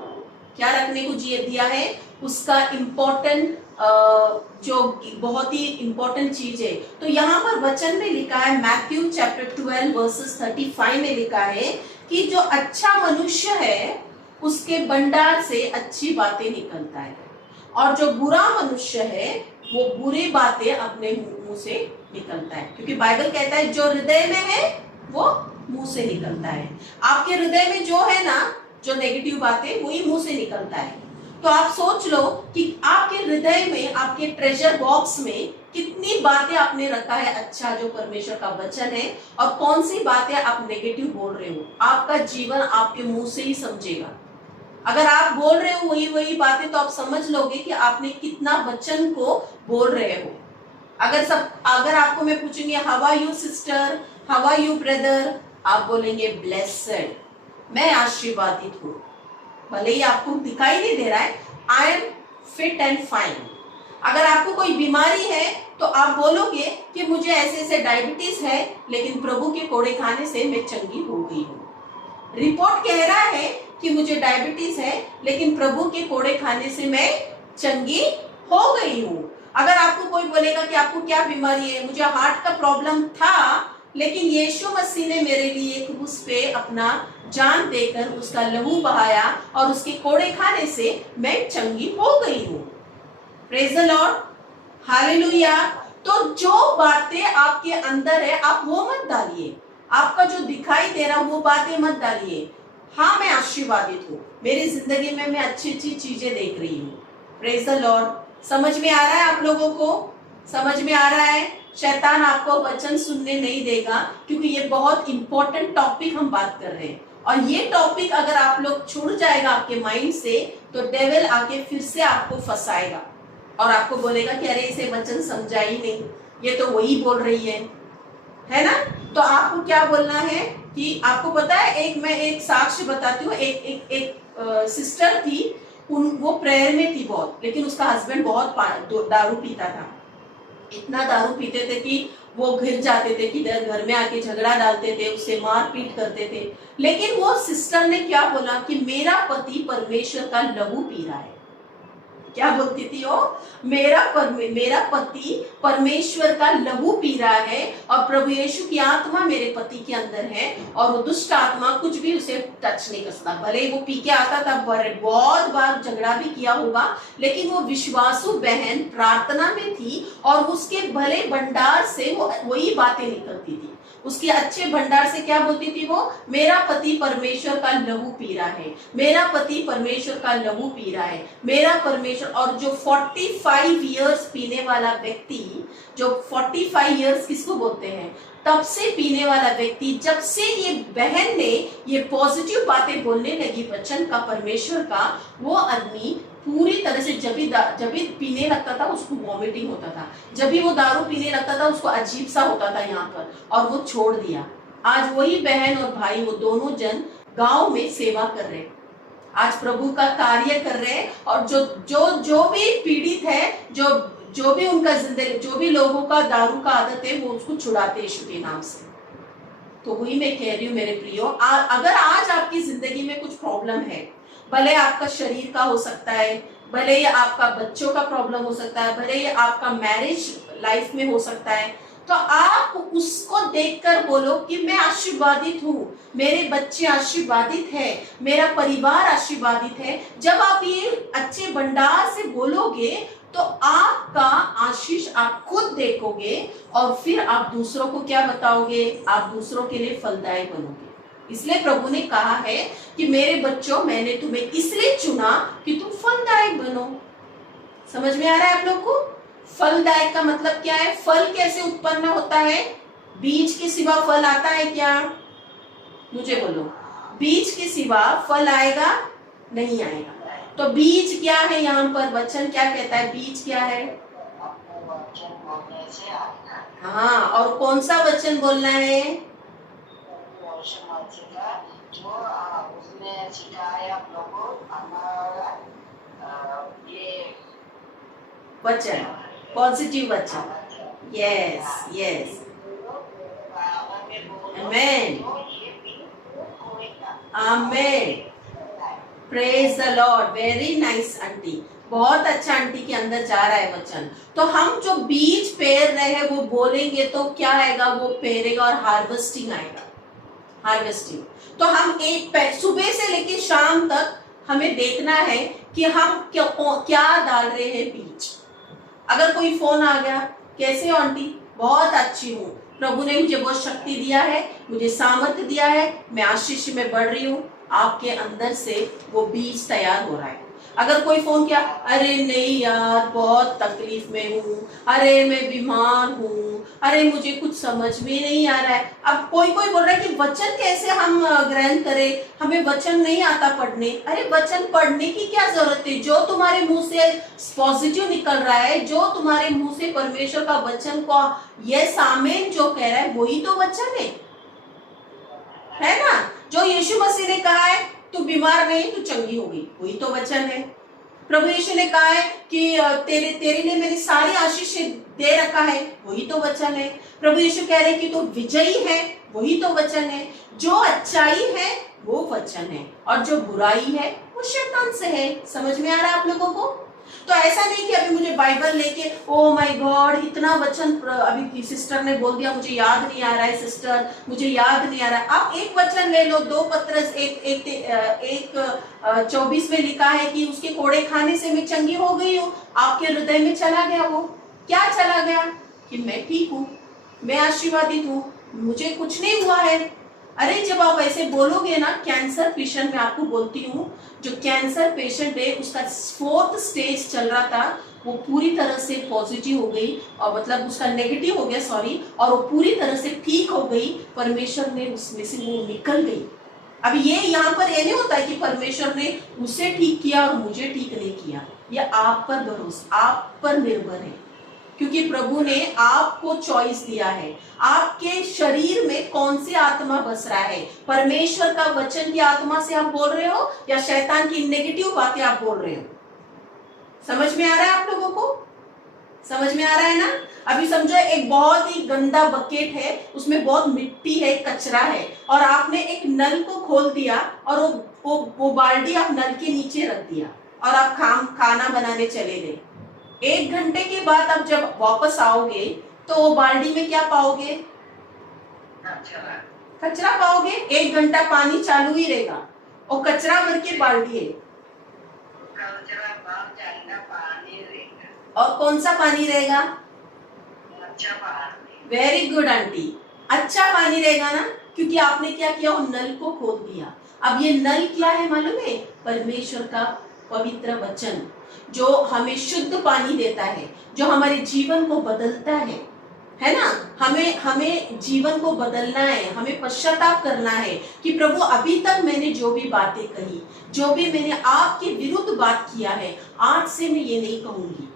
क्या रखने को दिया है? उसका इम्पोर्टेंट, जो बहुत ही इम्पोर्टेंट चीज है। तो यहाँ पर वचन में लिखा है, मैथ्यू चैप्टर 12 वर्सेस 35 में लिखा है कि जो अच्छा मनुष्य है उसके भंडार से अच्छी बातें निकलता है, और जो बुरा मनुष्य है वो बुरी बातें अपने मुंह से निकलता है। क्योंकि बाइबल कहता है जो हृदय में है वो मुंह से निकलता है। आपके हृदय में जो है ना, जो नेगेटिव बातें, वही मुंह से निकलता है। तो आप सोच लो कि आपके हृदय में, आपके ट्रेजर बॉक्स में कितनी बातें आपने रखा है अच्छा, जो परमेश्वर का वचन है, और कौन सी बातें आप नेगेटिव बोल रहे हो। आपका जीवन आपके मुंह से ही समझेगा। अगर आप बोल रहे हो वही बातें, तो आप समझ लोगे कि आपने कितना वचन को बोल रहे हो। अगर आपको मैं पूछूंगी how are you sister, how are you brother, आप बोलेंगे ब्लेस्ड, मैं आशीर्वादित हूँ। भले ही आपको दिखाई नहीं दे रहा है, I am fit and fine. अगर आपको कोई बीमारी है तो आप बोलोगे कि मुझे ऐसे डायबिटीज है, लेकिन प्रभु के कोड़े खाने से मैं चंगी हो गई हूँ। रिपोर्ट कह रहा है कि मुझे डायबिटीज है, लेकिन प्रभु के कोड़े खाने से मैं चंगी हो गई हूँ। अगर आपको कोई बोलेगा कि आपको क्या बीमारी है, मुझे हार्ट का प्रॉब्लम था, लेकिन यीशु मसीह ने मेरे लिए क्रूस पे अपना जान देकर उसका लहू बहाया और उसके कोड़े खाने से मैं चंगी हो गई हूँ। Praise the Lord, hallelujah. तो जो बातें आपके अंदर है आप वो मत डालिए, आपका जो दिखाई दे रहा वो बातें मत डालिए। हाँ, मैं आशीर्वादित हूँ, मेरी जिंदगी में मैं अच्छी अच्छी चीजें देख रही हूँ। Praise the Lord. समझ में आ रहा है आप लोगों को? समझ में आ रहा है? शैतान आपको वचन सुनने नहीं देगा, क्योंकि ये बहुत इंपॉर्टेंट टॉपिक हम बात कर रहे हैं। और ये टॉपिक अगर आप लोग छूट जाएगा आपके माइंड से, तो डेविल आके फिर से आपको फंसाएगा और आपको बोलेगा कि अरे इसे वचन समझा ही नहीं, ये तो वही बोल रही है ना? तो आपको क्या बोलना है कि आपको पता है, मैं एक साक्ष्य बताती हूँ। एक सिस्टर थी, वो प्रेयर में थी बहुत, लेकिन उसका हस्बैंड बहुत दारू पीता था। इतना दारू पीते थे कि वो घिर जाते थे, कि घर में आके झगड़ा डालते थे, उसे मार पीट करते थे। लेकिन वो सिस्टर ने क्या बोला कि मेरा पति परमेश्वर का लहू पी रहा है। क्या बोलती थी वो? मेरा पति परमेश्वर का लहू पी रहा है, और प्रभु यीशु की आत्मा मेरे पति के अंदर है, और वो दुष्ट आत्मा कुछ भी उसे टच नहीं कर सकता। भले वो पी के आता था, बहुत बार झगड़ा भी किया होगा, लेकिन वो विश्वासु बहन प्रार्थना में थी, और उसके भले भंडार से वो वही बातें निकलती थी। उसके अच्छे भंडार से क्या बोलती थी वो? मेरा पति परमेश्वर का लहू पी रहा है, मेरा पति परमेश्वर का लहू पी रहा है, मेरा परमेश्वर। और जो 45 इयर्स पीने वाला व्यक्ति, जो 45 इयर्स किसको बोलते हैं? तब से पीने वाला व्यक्ति, जब से ये बहन ने ये पॉजिटिव बातें बोलने लगी वचन का, परमेश्वर का, वो आदमी पूरी तरह से, जब भी पीने लगता था उसको वॉमिटिंग होता था, जब भी वो दारू पीने लगता था उसको अजीब सा होता था यहाँ पर, और वो छोड़ दिया। आज वही बहन और भाई, वो दोनों जन गांव में सेवा कर रहे, आज प्रभु का कार्य कर रहे हैं। और जो भी पीड़ित है, जो भी उनका जिंदगी, जो भी लोगों का दारू का आदत है, वो उसको छुड़ाते यीशु के नाम से। तो वही मैं कह रही हूँ मेरे प्रियो, अगर आज आपकी जिंदगी में कुछ प्रॉब्लम है, भले आपका शरीर का हो सकता है, भले ही आपका बच्चों का प्रॉब्लम हो सकता है, भले ही आपका मैरिज लाइफ में हो सकता है, तो आप उसको देखकर बोलो कि मैं आशीर्वादित हूँ, मेरे बच्चे आशीर्वादित है, मेरा परिवार आशीर्वादित है। जब आप ये अच्छे भंडार से बोलोगे तो आपका आशीष आप खुद देखोगे, और फिर आप दूसरों को क्या बताओगे? आप दूसरों के लिए फलदायक बनोगे। इसलिए प्रभु ने कहा है कि मेरे बच्चों, मैंने तुम्हें इसलिए चुना कि तुम फलदायक बनो। समझ में आ रहा है आप लोग को? फलदायक का मतलब क्या है? फल कैसे उत्पन्न होता है? बीज के सिवा फल आता है क्या? मुझे बोलो, बीज के सिवा फल आएगा? नहीं आएगा। तो बीज क्या है? यहाँ पर वचन क्या कहता है? बीज क्या है? अपने वचन बोलने से आएगा। हाँ, और कौन सा वचन बोलना है? यीशु मसीह का जो उसने सिखाया हम लोग को, हमारा ये वचन, पॉजिटिव वचन। Yes yes, amen amen, praise the Lord. Very nice aunty, बहुत अच्छा आंटी के अंदर जा रहा है वचन। तो हम जो बीज पेर रहे हैं वो बोलेंगे तो क्या आएगा? वो पेरेगा और हार्वेस्टिंग आएगा, हार्वेस्टिंग। तो हम एक सुबह से लेकर शाम तक हमें देखना है कि हम क्या डाल रहे हैं बीज। अगर कोई फोन आ गया, कैसे हो आंटी? बहुत अच्छी हूँ, प्रभु ने मुझे बहुत शक्ति दिया है, मुझे सामर्थ्य दिया है, मैं आशीष में बढ़ रही हूँ। आपके अंदर से वो बीज तैयार हो रहा है। अगर कोई फोन किया, अरे नहीं यार बहुत तकलीफ में हूँ, अरे मैं बीमार हूँ, अरे मुझे कुछ समझ में नहीं आ रहा है। अब कोई कोई बोल रहा है कि वचन कैसे हम ग्रहण करें, हमें वचन नहीं आता पढ़ने। अरे वचन पढ़ने की क्या जरूरत है? जो तुम्हारे मुंह से पॉजिटिव निकल रहा है, जो तुम्हारे मुंह से परमेश्वर का वचन को यस आमेन जो कह रहा है, वही तो वचन है ना? जो यीशु मसीह ने कहा है तू बीमार नहीं, तू चंगी होगी, वही तो वचन है। प्रभु यीशु ने कहा है कि तेरे लिए मैंने सारी आशीष दे रखा है, वही तो वचन है। प्रभु यीशु कह रहे हैं कि तू विजयी है, वही तो वचन है। जो अच्छाई है वो वचन है, और जो बुराई है वो शैतान से है। समझ में आ रहा है आप लोगों को? तो ऐसा नहीं कि अभी मुझे बाइबल लेके ओ माय गॉड इतना वचन, अभी सिस्टर ने बोल दिया मुझे याद नहीं आ रहा है, सिस्टर मुझे याद नहीं आ रहा है। आप एक वचन ले लो, 2 पत्रस 1:24 में लिखा है कि उसके कोड़े खाने से मैं चंगी हो गई हूँ। आपके हृदय में चला गया, वो क्या चला गया? कि मैं ठीक हूँ, मैं आशीर्वादित हूँ, मुझे कुछ नहीं हुआ है। अरे जब आप ऐसे बोलोगे ना, कैंसर पेशेंट में आपको बोलती हूँ, जो कैंसर पेशेंट है उसका 4th स्टेज चल रहा था, वो पूरी तरह से पॉजिटिव हो गई, और मतलब उसका नेगेटिव हो गया सॉरी, और वो पूरी तरह से ठीक हो गई। परमेश्वर ने उसमें से वो निकल गई। अब ये यहाँ पर ये नहीं होता है कि परमेश्वर ने उसे ठीक किया और मुझे ठीक नहीं किया। ये आप पर भरोसा, आप पर निर्भर है, क्योंकि प्रभु ने आपको चॉइस दिया है। आपके शरीर में कौन सी आत्मा बस रहा है? परमेश्वर का वचन की आत्मा से आप बोल रहे हो, या शैतान की नेगेटिव बातें आप बोल रहे हो? समझ में आ रहा है आप लोगों को? समझ में आ रहा है ना? अभी समझो एक बहुत ही गंदा बकेट है, उसमें बहुत मिट्टी है, कचरा है, और आपने एक नल को खोल दिया और वो बाल्टी आप नल के नीचे रख दिया, और आप खाना बनाने चले गए। 1 घंटे के बाद आप जब वापस आओगे तो वो बाल्टी में क्या पाओगे? कचरा पाओगे। 1 घंटा पानी चालू ही रहेगा और कचरा भर के बाल्टी है। और कौन सा पानी रहेगा? अच्छा पानी। वेरी गुड आंटी, अच्छा पानी रहेगा ना, क्योंकि आपने क्या किया? वो नल को खोल दिया। अब ये नल क्या है मालूम है? परमेश्वर का पवित्र वचन, जो हमें शुद्ध पानी देता है, जो हमारे जीवन को बदलता है ना? हमें जीवन को बदलना है, हमें पश्चाताप करना है कि प्रभु अभी तक मैंने जो भी बातें कही, जो भी मैंने आपके विरुद्ध बात किया है, आज से मैं ये नहीं कहूंगी।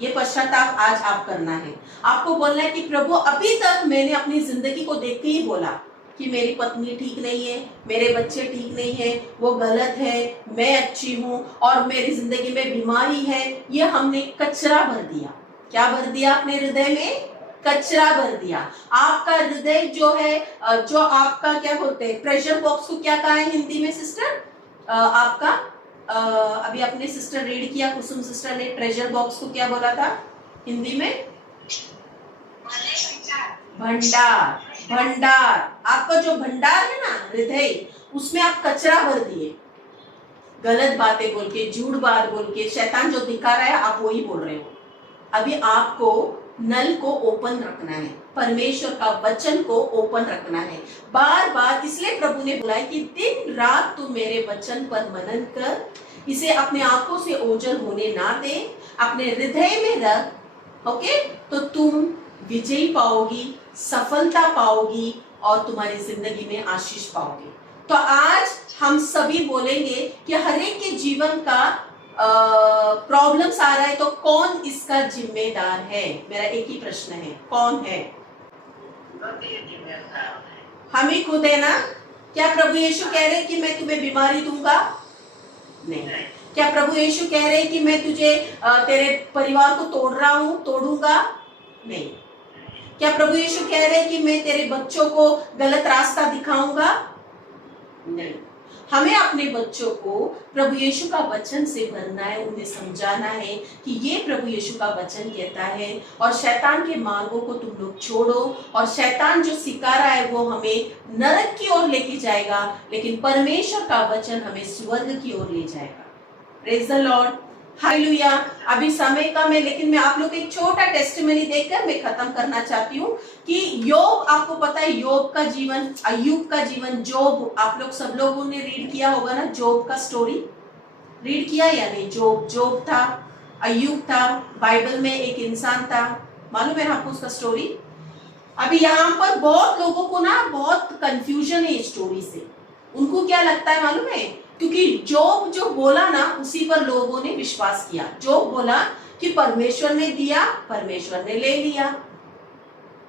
ये पश्चाताप आज आप करना है। आपको बोलना है कि प्रभु अभी तक मैंने अपनी जिंदगी को देख के ही बोला कि मेरी पत्नी ठीक नहीं है, मेरे बच्चे ठीक नहीं है, वो गलत है, मैं अच्छी हूँ, और मेरी जिंदगी में बीमारी है। ये हमने कचरा भर दिया। क्या भर दिया अपने हृदय में? कचरा भर दिया। आपका हृदय जो है, जो आपका क्या बोलते हैं, प्रेशर बॉक्स को क्या कहा है हिंदी में सिस्टर? आपका अभी अपने सिस्टर रीड किया, कुसुम सिस्टर ने ट्रेजर बॉक्स को क्या बोला था हिंदी में? भंडार। भंडार, आपका जो भंडार है ना हृदय, उसमें आप कचरा भर दिए, गलत बातें बोल के, झूठ बात बोल के, शैतान जो दिखा रहा है आप वही बोल रहे हो। अभी आपको नल को ओपन रखना है, परमेश्वर का वचन को ओपन रखना है बार बार। इसलिए प्रभु ने बोला है कि दिन रात तू मेरे वचन पर मनन कर, इसे अपने आंखों से ओझल होने ना दे, अपने हृदय में रख। ओके, तो तुम विजय पाओगी, सफलता पाओगी, और तुम्हारी जिंदगी में आशीष पाओगे। तो आज हम सभी बोलेंगे कि हर एक के जीवन का प्रॉब्लम्स आ रहा है तो कौन इसका जिम्मेदार है? मेरा एक ही प्रश्न है, कौन है? हम ही खुद है ना? क्या प्रभु यीशु कह रहे हैं कि मैं तुम्हें बीमारी दूंगा? नहीं। क्या प्रभु यीशु कह रहे हैं कि मैं तुझे तेरे परिवार को तोड़ूंगा? नहीं। क्या प्रभु यीशु कह रहे हैं कि मैं तेरे बच्चों को गलत रास्ता दिखाऊंगा? नहीं। हमें अपने बच्चों को प्रभु यीशु का वचन से भरना है, उन्हें समझाना है कि ये प्रभु यीशु का वचन कहता है और शैतान के मार्गों को तुम लोग छोड़ो, और शैतान जो सिखा रहा है वो हमें नरक की ओर लेके जाएगा, लेकिन परमेश्वर का वचन हमें स्वर्ग की ओर ले जाएगा। Praise the Lord, hallelujah. अभी समय कम है, लेकिन मैं आप लोग को एक छोटा टेस्टिमनी देकर मैं खत्म करना चाहती हूँ कि योग, आपको पता है योग का जीवन, अय्यूब का जीवन, जोब, आप लोग सब लोगों ने रीड किया होगा ना जोब का स्टोरी? रीड किया या नहीं? जोब था, अय्यूब था, बाइबल में एक इंसान था, मालूम है आपको उसका स्टोरी? अभी यहाँ पर बहुत लोगों को ना बहुत कंफ्यूजन है इस स्टोरी से। उनको क्या लगता है मालूम है? क्योंकि जोब जो बोला ना उसी पर लोगों ने विश्वास किया। जोब बोला कि परमेश्वर ने दिया, परमेश्वर ने ले लिया।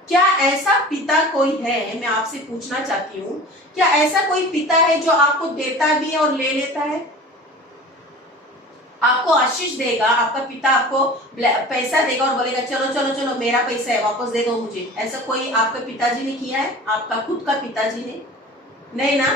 क्या ऐसा पिता कोई है? मैं आपसे पूछना चाहती हूँ, क्या ऐसा कोई पिता है जो आपको देता भी है और ले लेता है? आपको आशीष देगा, आपका पिता आपको पैसा देगा और बोलेगा चलो चलो चलो मेरा पैसा है वापस दे दो मुझे। ऐसा कोई आपके पिताजी ने किया है? आपका खुद का पिताजी ने? नहीं ना।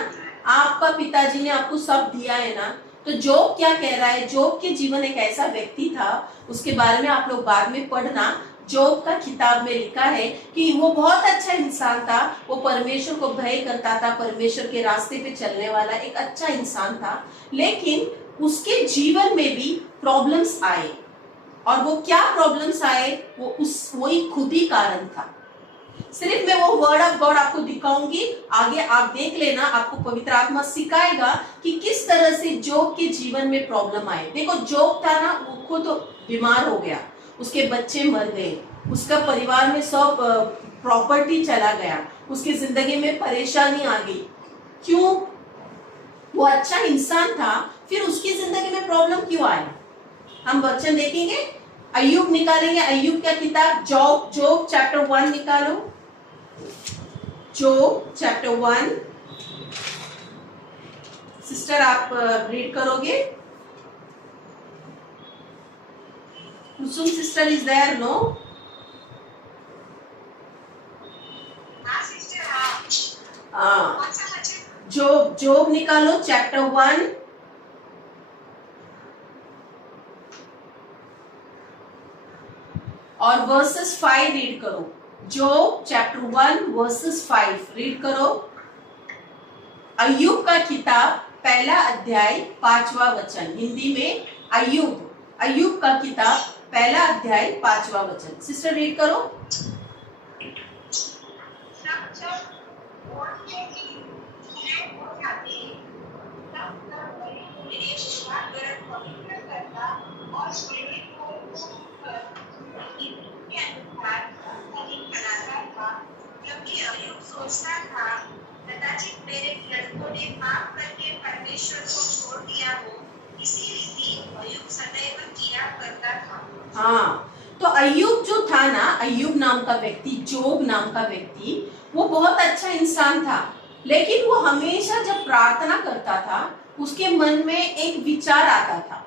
आपका पिताजी ने आपको सब दिया है ना। तो जोब क्या कह रहा है? जोब के जीवन एक ऐसा व्यक्ति था, उसके बारे में आप लोग बाद में पढ़ना। जोब का किताब में लिखा है कि वो बहुत अच्छा इंसान था, वो परमेश्वर को भय करता था, परमेश्वर के रास्ते पे चलने वाला एक अच्छा इंसान था, लेकिन उसके जीवन में भी प्रॉब्लम्स आए। और वो क्या प्रॉब्लम्स आए? वही खुद ही कारण था। सिर्फ मैं वो वर्ड ऑफ गॉड आपको दिखाऊंगी, आगे आप देख लेना, आपको पवित्र आत्मा सिखाएगा कि किस तरह से जोब के जीवन में प्रॉब्लम आए। देखो जोब था ना, वो खुद बीमार हो गया, उसके बच्चे मर गए, उसका परिवार में सब प्रॉपर्टी चला गया, उसकी जिंदगी में परेशानी आ गई। क्यों? वो अच्छा इंसान था, फिर उसकी जिंदगी में प्रॉब्लम क्यों आए? हम वचन देखेंगे, अय्यूब निकालेंगे, अय्यूब क्या किताब, जोब चैप्टर 1 निकालो, जोब चैप्टर 1। सिस्टर आप रीड करोगे? कुसुम सिस्टर इज देयर? नो? जोब निकालो चैप्टर 1 और वर्सेस 5 रीड करो। जोब चैप्टर 1 वर्सेस 5 रीड करो। अय्यूब का किताब पहला अध्याय 5वां वचन, हिंदी में अय्यूब का किताब पहला अध्याय 5वां वचन। सिस्टर रीड करो। सोचता था कदाचित मेरे लड़कों ने पाप करके परमेश्वर को छोड़ दिया हो, इसी रीति अय्यूब सदैव किया करता था। हाँ, तो अय्यूब जो था ना, अय्यूब नाम का व्यक्ति, जोब नाम का व्यक्ति, वो बहुत अच्छा इंसान था, लेकिन वो हमेशा जब प्रार्थना करता था उसके मन में एक विचार आता था।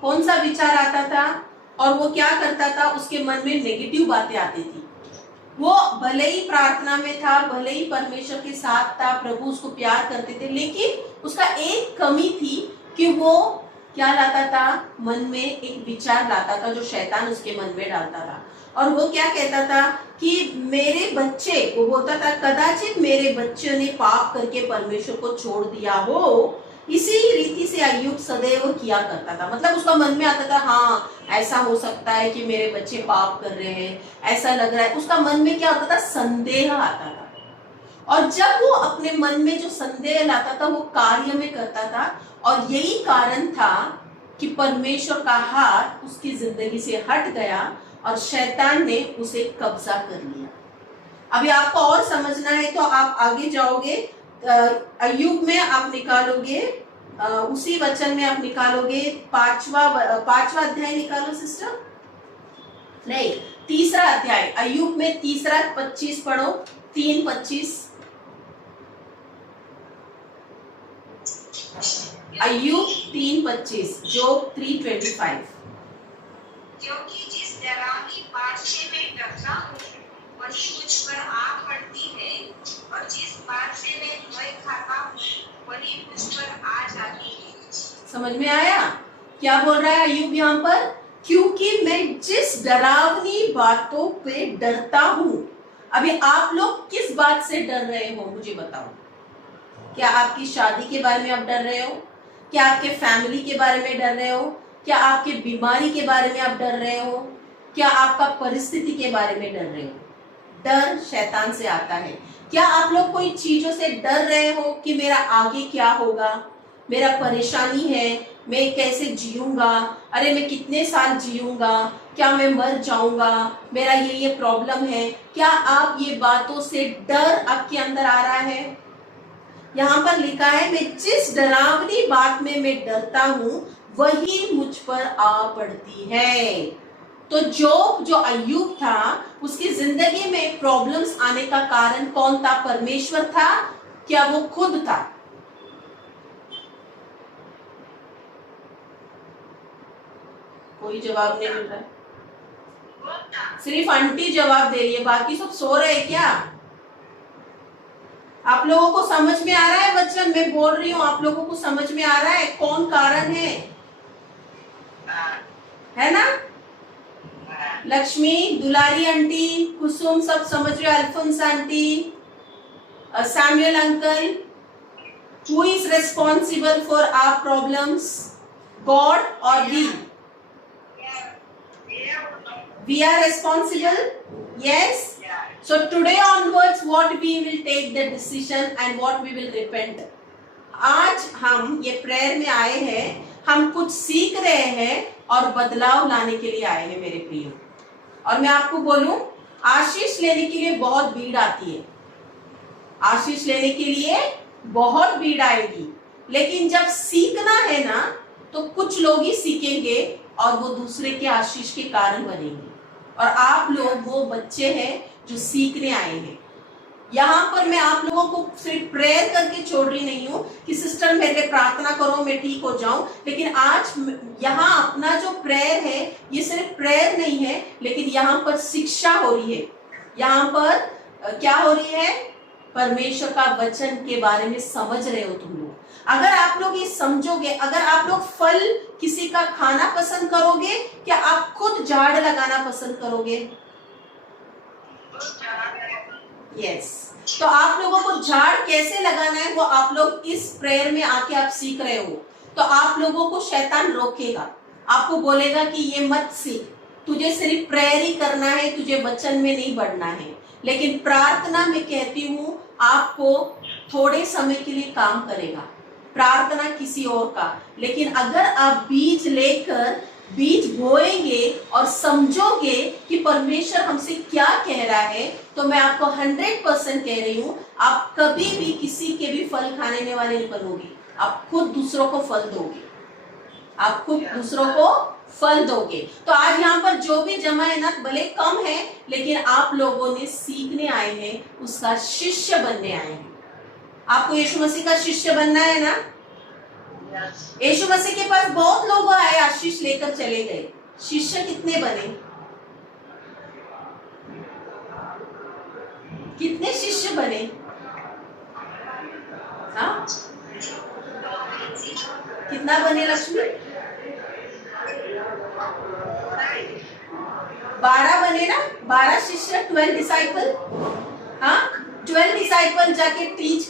कौन सा विचार आता था? और वो क्या करता था? उसके मन में नेगेटिव बातें आती थी। वो भले ही प्रार्थना में था, भले ही परमेश्वर के साथ था, प्रभु उसको प्यार करते थे, लेकिन उसका एक कमी थी कि वो क्या लाता था? मन में एक विचार लाता था जो शैतान उसके मन में डालता था। और वो क्या कहता था कि मेरे बच्चे, वो बोलता था कदाचित मेरे बच्चे ने पाप करके परमेश्वर को छोड़ दिया हो, इसी रीति से अय्यूब सदैव किया करता था। मतलब उसका मन में आता था हाँ ऐसा हो सकता है कि मेरे बच्चे पाप कर रहे हैं, ऐसा लग रहा है। उसका मन में क्या होता था? संदेह आता था। और जब वो अपने मन में जो संदेह लाता था वो कार्य में करता था, और यही कारण था कि परमेश्वर का हाथ उसकी जिंदगी से हट गया और शैतान ने उसे कब्जा कर लिया। अभी आपको और समझना है तो आप आगे जाओगे, अय्यूब में आप निकालोगे उसी वचन में आप निकालोगे, पांचवा अध्याय निकालो सिस्टर, नहीं तीसरा अध्याय, अय्यूब में तीसरा 25 पढ़ो, 3:25। अय्यूब 3:25, जोब 3:25। क्योंकि जिस डरावनी बात से मैं डरता हूँ वही मुझ पर आ पड़ती है, और जिस बात से मैं भय खाता हूँ वही मुझ पर आ जाती है। समझ में आया क्या बोल रहा है अय्यूब यहाँ पर? क्योंकि मैं जिस डरावनी बातों पे डरता हूं। अभी आप लोग किस बात से डर रहे हो मुझे बताओ? क्या आपकी शादी के बारे में आप डर रहे हो? क्या आपके फैमिली के बारे में डर रहे हो? क्या आपके बीमारी के बारे में आप डर रहे हो? क्या आपका परिस्थिति के बारे में डर रहे हो? डर शैतान से आता है। क्या आप लोग कोई चीजों से डर रहे हो कि मेरा आगे क्या होगा, मेरा परेशानी है, मैं कैसे जीऊंगा, अरे मैं कितने साल जीऊंगा, क्या मैं मर जाऊंगा, मेरा ये प्रॉब्लम है? क्या आप ये बातों से डर आपके अंदर आ रहा है? यहाँ पर लिखा है मैं जिस डरावनी बात में मैं डरता हूं वही मुझ पर आ पड़ती है। तो जो अय्यूब था उसकी जिंदगी में प्रॉब्लम्स आने का कारण कौन था? परमेश्वर था? क्या वो खुद था? कोई जवाब नहीं मिल रहा है, सिर्फ आंटी जवाब दे रही है, बाकी सब सो रहे हैं क्या? आप लोगों को समझ में आ रहा है वचन मैं बोल रही हूँ? आप लोगों को समझ में आ रहा है कौन कारण है ना? लक्ष्मी, दुलारी आंटी, कुसुम सब समझ रहे हो? Alphonse aunty, Samuel uncle, who is responsible for our problems, God और we? We are responsible? Yes? So today onwards what we will take the decision and what we will repent. आज हम ये प्रेयर में आए हैं, हम कुछ सीख रहे हैं और बदलाव लाने के लिए आए हैं मेरे प्रियो। और मैं आपको बोलूं, आशीष लेने के लिए बहुत भीड़ आती है, आशीष लेने के लिए बहुत भीड़ आएगी, लेकिन जब सीखना है ना तो कुछ लोग ही सीखेंगे और वो दूसरे के आशीष के कारण बनेंगे। और आप लोग वो बच्चे हैं जो सीखने आए हैं। यहाँ पर मैं आप लोगों को सिर्फ प्रेयर करके छोड़ रही नहीं हूँ कि सिस्टर मेरे लिए प्रार्थना करो मैं ठीक हो जाऊं, लेकिन आज यहाँ अपना जो प्रेयर है ये सिर्फ प्रेयर नहीं है, लेकिन यहाँ पर शिक्षा हो रही है। यहाँ पर क्या हो रही है? परमेश्वर का वचन के बारे में समझ रहे हो तुम लोग। अगर आप लोग ये समझोगे, अगर आप लोग फल किसी का खाना पसंद करोगे, क्या आप खुद झाड़ लगाना पसंद करोगे? यस। तो आप लोगों को झाड़ कैसे लगाना है वो आप लोग इस प्रेयर में आके आप सीख रहे हो। तो आप लोगों को शैतान रोकेगा, आपको बोलेगा कि ये मत सीख, तुझे सिर्फ प्रेयर ही करना है, तुझे वचन में नहीं बढ़ना है। लेकिन प्रार्थना में कहती हूँ आपको थोड़े समय के लिए काम करेगा, प्रार्थना किसी और का। लेकिन अगर आप बीज लेकर बीज बोएंगे और समझोगे कि परमेश्वर हमसे क्या कह रहा है, तो मैं आपको 100% कह रही हूँ, आप कभी भी किसी के भी फल खाने वाले नहीं बनोगे। आप खुद दूसरों को फल दोगे, आप खुद दूसरों को फल दोगे। तो आज यहाँ पर जो भी जमा है ना, भले कम है, लेकिन आप लोगों ने सीखने आए हैं, उसका शिष्य बनने आए हैं। आपको यीशु मसीह का शिष्य बनना है ना? यीशु मसीह के पास बहुत लोग आए, आशीष लेकर चले गए, शिष्य कितने बने? कितने शिष्य बने? हाँ, कितना बने लक्ष्मी? 12 बने ना? 12 शिष्य, 12 डिसाइपल। हाँ, 12 डिसाइपल जाके टीच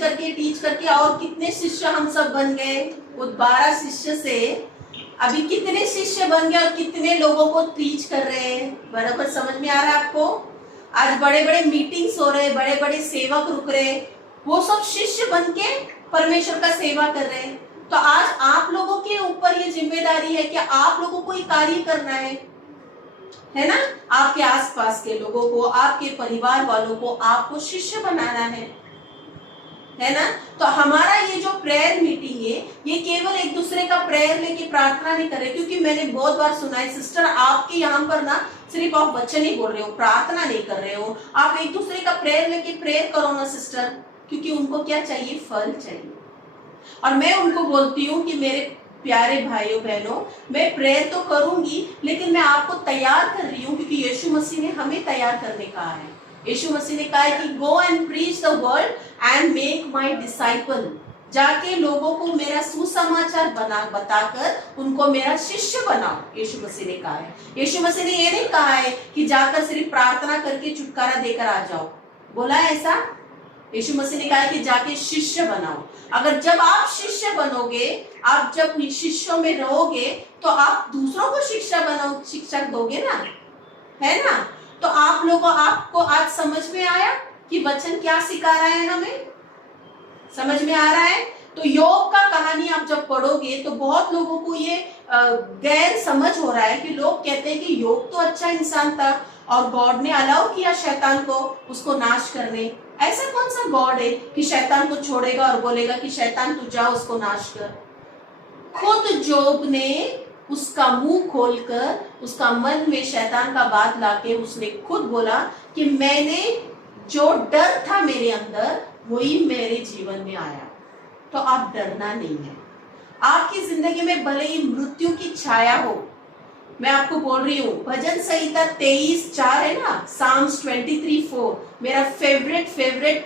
करके और कितने शिष्य हम सब बन गए? वो 12 शिष्य से अभी कितने शिष्य बन गए और कितने लोगों को टीच कर रहे हैं? बराबर समझ में आ रहा है आपको? आज बड़े बड़े मीटिंग्स हो रहे, बड़े बड़े सेवक रुक रहे, वो सब शिष्य बन के परमेश्वर का सेवा कर रहे हैं। तो आज आप लोगों के ऊपर ये जिम्मेदारी है कि आप लोगों को ये कार्य करना है ना? आपके आसपास के लोगों को, आपके परिवार वालों को आपको शिष्य बनाना है। है ना। तो हमारा ये जो प्रेयर मीटिंग है, ये केवल एक दूसरे का प्रेयर लेके प्रार्थना नहीं कर रहे, क्योंकि मैंने बहुत बार सुना है सिस्टर आपके यहाँ पर ना सिर्फ आप वचन ही बोल रहे हो, प्रार्थना नहीं कर रहे हो। आप एक दूसरे का प्रेयर लेके प्रेयर करो ना सिस्टर, क्योंकि उनको क्या चाहिए, फल चाहिए। और मैं उनको बोलती हूँ कि मेरे प्यारे भाइयों बहनों, मैं प्रेयर तो करूंगी, लेकिन मैं आपको तैयार कर रही हूँ, क्योंकि यीशु मसीह ने हमें तैयार करने कहा है। यीशु मसीह ने कहा है कि go and preach the word and make my disciple, जाके लोगों को मेरा सुसमाचार बताकर उनको मेरा शिष्य बनाओ, यीशु मसीह ने कहा है। यीशु मसीह ने ये नहीं कहा है कि जाकर सिर्फ प्रार्थना करके छुटकारा देकर आ जाओ, बोला है ऐसा? यीशु मसीह ने कहा है कि जाके शिष्य बनाओ। अगर जब आप शिष्य बनोगे, आप जब शिष्यों में रहोगे, तो आप दूसरों को शिक्षक दोगे ना, है ना। तो आप लोगों, आपको आज समझ में आया कि वचन क्या सिखा रहा है हमें? समझ में आ रहा है? तो योग का कहानी आप जब पढ़ोगे तो बहुत लोगों को ये गैर समझ हो रहा है कि लोग कहते हैं कि योग तो अच्छा इंसान था और गॉड ने अलाउ किया शैतान को उसको नाश करने। ऐसा कौन सा गॉड है कि शैतान को छोड़ेगा और बोलेगा कि शैतान तू जा उसको नाश कर? खुद जोब ने उसका मुंह खोलकर उसका मन में शैतान का बात लाके उसने खुद बोला कि मैंने जो डर था मेरे अंदर वही मेरे जीवन में आया। तो आप डरना नहीं है। आपकी जिंदगी में भले ही मृत्यु की छाया हो, मैं आपको बोल रही हूँ, भजन संहिता 23:4 है ना, साम्स 23:4 मेरा फेवरेट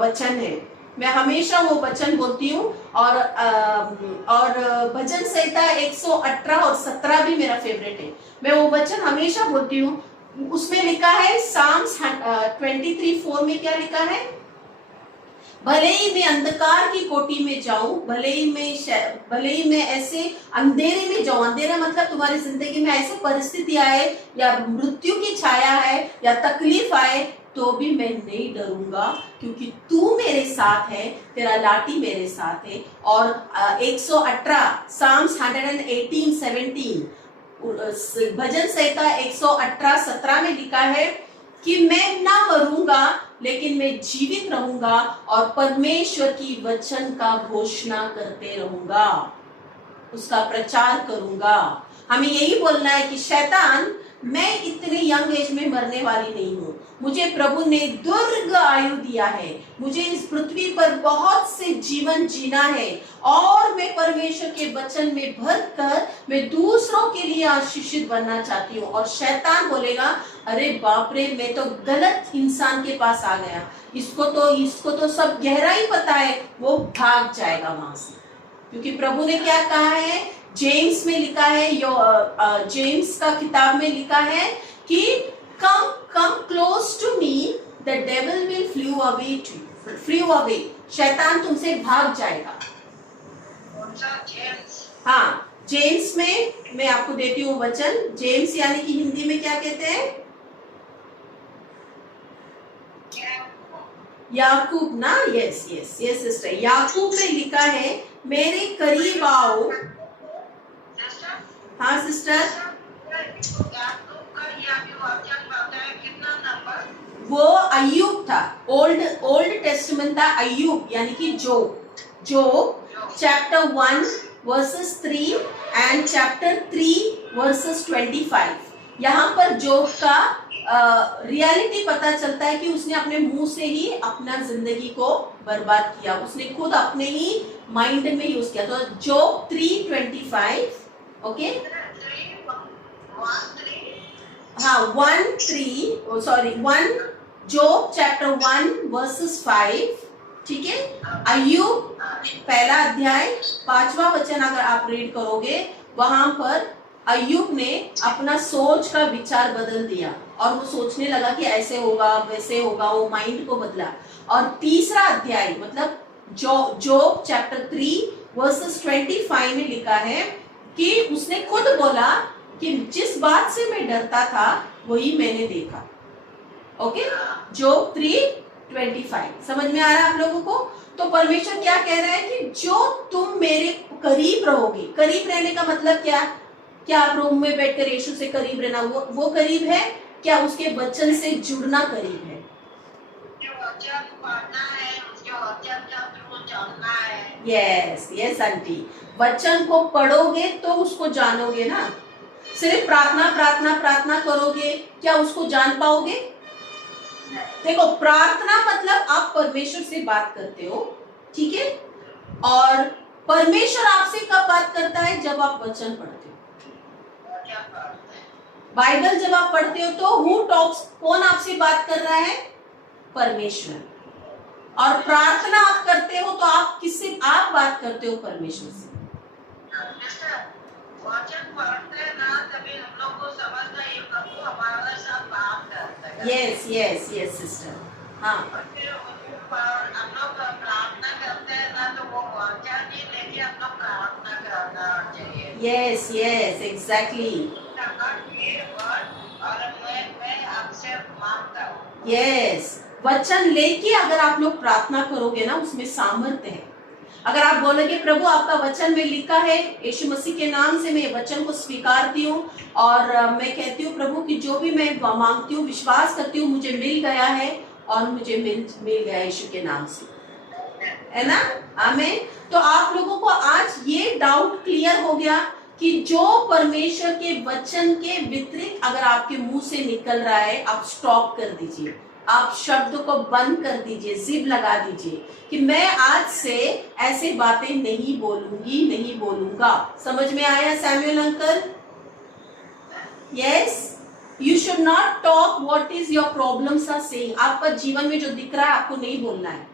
वचन है। मैं हमेशा वो वचन बोलती हूँ। और भजन संहिता 118 और 17 भी मेरा फेवरेट है। मैं वो वचन हमेशा बोलती हूँ। उसमें लिखा है, साम्स 23:4 में क्या लिखा है? भले ही मैं अंधकार की कोठी में जाऊं, भले ही मैं ऐसे अंधेरे में जाऊं, अंधेरा मतलब तुम्हारी जिंदगी में ऐसे परिस्थिति आए या मृत्यु की छाया है या तकलीफ आए, तो भी मैं नहीं डरूंगा, क्योंकि तू मेरे साथ है, तेरा लाठी मेरे साथ है। और 118 साम्स 118:17 भजन संहिता 118:17 में लिखा है कि मैं ना मरूंगा लेकिन मैं जीवित रहूंगा और परमेश्वर की वचन का घोषणा करते रहूंगा, उसका प्रचार करूंगा। हमें यही बोलना है कि शैतान, मैं इतने यंग एज में मरने वाली नहीं हूँ। मुझे प्रभु ने दीर्घ आयु दिया है, मुझे इस पृथ्वी पर बहुत से जीवन जीना है और मैं परमेश्वर के वचन में भरकर मैं दूसरों के लिए आशीषित बनना चाहती हूँ। और शैतान बोलेगा, अरे बाप रे, मैं तो गलत इंसान के पास आ गया, इसको तो सब गहराई पता है, वो भाग जाएगा वहां से। क्योंकि प्रभु ने क्या कहा है, जेम्स में लिखा है, जेम्स का किताब में लिखा है कि come close to me, the devil will flee away, शैतान तुमसे भाग जाएगा। हाँ, जेम्स में मैं आपको देती हूँ वचन। जेम्स यानी कि हिंदी में क्या कहते हैं? याकूब ना, यस सिस्टर, याकूब में लिखा है, मेरे करीब आओ। हाँ सिस्टर, वो अय्यूब था, ओल्ड टेस्टमेंट था, अय्यूब यानी कि Job chapter 1 verses 3 and chapter 3 verses 25। यहाँ पर जोब का रियलिटी पता चलता है कि उसने अपने मुंह से ही अपना जिंदगी को बर्बाद किया, उसने खुद अपने ही माइंड में यूज किया। तो जोब 3:25, ओके, हाँ 1 जोब चैप्टर 1 वर्सेस 5, ठीक है। अय्यूब पहला अध्याय 5वां वचन अगर आप रीड करोगे, वहां पर अय्यूब ने अपना सोच का विचार बदल दिया और वो सोचने लगा कि ऐसे होगा वैसे होगा, वो माइंड को बदला। और तीसरा अध्याय मतलब जोब चैप्टर 3 वर्सेस 25 में लिखा है कि उसने खुद बोला कि जिस बात से मैं डरता था वही मैंने देखा। ओके, जोब 3:25 समझ में आ रहा है आप लोगों को? तो परमेश्वर क्या कह रहा है कि जो तुम मेरे करीब रहोगे, करीब रहने का मतलब क्या आप रूम में बैठकर यीशु से करीब रहना वो करीब है? क्या उसके वचन से जुड़ना करीब है? जो वचन पढ़ना है, जो वचन के थ्रू चलना है। यस यस आंटी, वचन को पढ़ोगे तो उसको जानोगे ना। सिर्फ प्रार्थना प्रार्थना प्रार्थना करोगे, क्या उसको जान पाओगे? देखो, प्रार्थना मतलब आप परमेश्वर से बात करते हो, ठीक है? और परमेश्वर आपसे कब बात करता है? जब आप वचन पढ़ते हो। बाइबल जब आप पढ़ते हो तो हु टॉक्स, कौन आपसे बात कर रहा है? परमेश्वर। और प्रार्थना आप करते हो तो आप किससे आप बात करते हो? परमेश्वर से। वचन पढ़ते हैं ना, तभी हम लोग को समझना ये प्रभु हमारे साथ बात करता है। यस यस यस सिस्टर, हाँ। और फिर हम लोग प्रार्थना करते हैं ना, तो वो वचन ही लेके हम लोग प्रार्थना करना चाहिए। Yes yes exactly. और मैं आपसे मांगता हूँ। यस, वचन लेके अगर आप लोग प्रार्थना करोगे ना, उसमें सामर्थ्य है। अगर आप बोलोगे प्रभु आपका वचन में लिखा है, यीशु मसीह के नाम से मैं वचन को स्वीकारती हूँ और मैं कहती हूँ प्रभु कि जो भी मैं मांगती हूँ, विश्वास करती हूँ, मुझे मिल गया है और मुझे मिल गया यीशु के नाम से, है ना? आमीन। तो आप लोगों को आज ये डाउट क्लियर हो गया कि जो परमेश्वर के वचन के विपरीत अगर आपके मुंह से निकल रहा है, आप स्टॉप कर दीजिए, आप शब्द को बंद कर दीजिए, जिप लगा दीजिए कि मैं आज से ऐसे बातें नहीं बोलूंगी, नहीं बोलूंगा। समझ में आया Samuel uncle? Yes, you should not talk what is your problems are saying. आपका जीवन में जो दिख रहा है आपको नहीं बोलना है,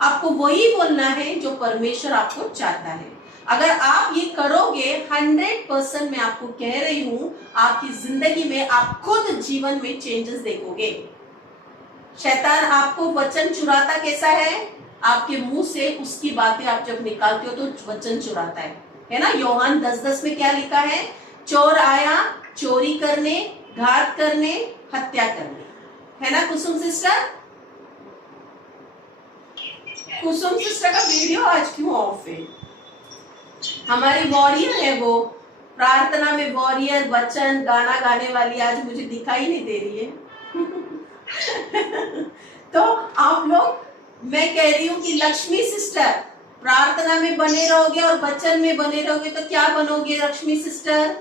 आपको वही बोलना है जो परमेश्वर आपको चाहता है। अगर आप ये करोगे 100% मैं आपको कह रही हूं, आपकी जिंदगी में आप खुद जीवन में चेंजेस देखोगे। शैतान आपको वचन चुराता कैसा है? आपके मुंह से उसकी बातें आप जब निकालते हो तो वचन चुराता है ना? योहान 10:10 में क्या लिखा है? चोर आया चोरी करने, घात करने, हत्या करने, है ना कुसुम सिस्टर? कुसुम सिस्टर का वीडियो आज क्यों ऑफ है? हमारी वॉरियर है वो, प्रार्थना में वॉरियर, वचन गाना गाने वाली आज मुझे दिखाई नहीं दे रही है। तो आप लोग, मैं कह रही हूँ कि लक्ष्मी सिस्टर प्रार्थना में बने रहोगे और वचन में बने रहोगे तो क्या बनोगे लक्ष्मी सिस्टर?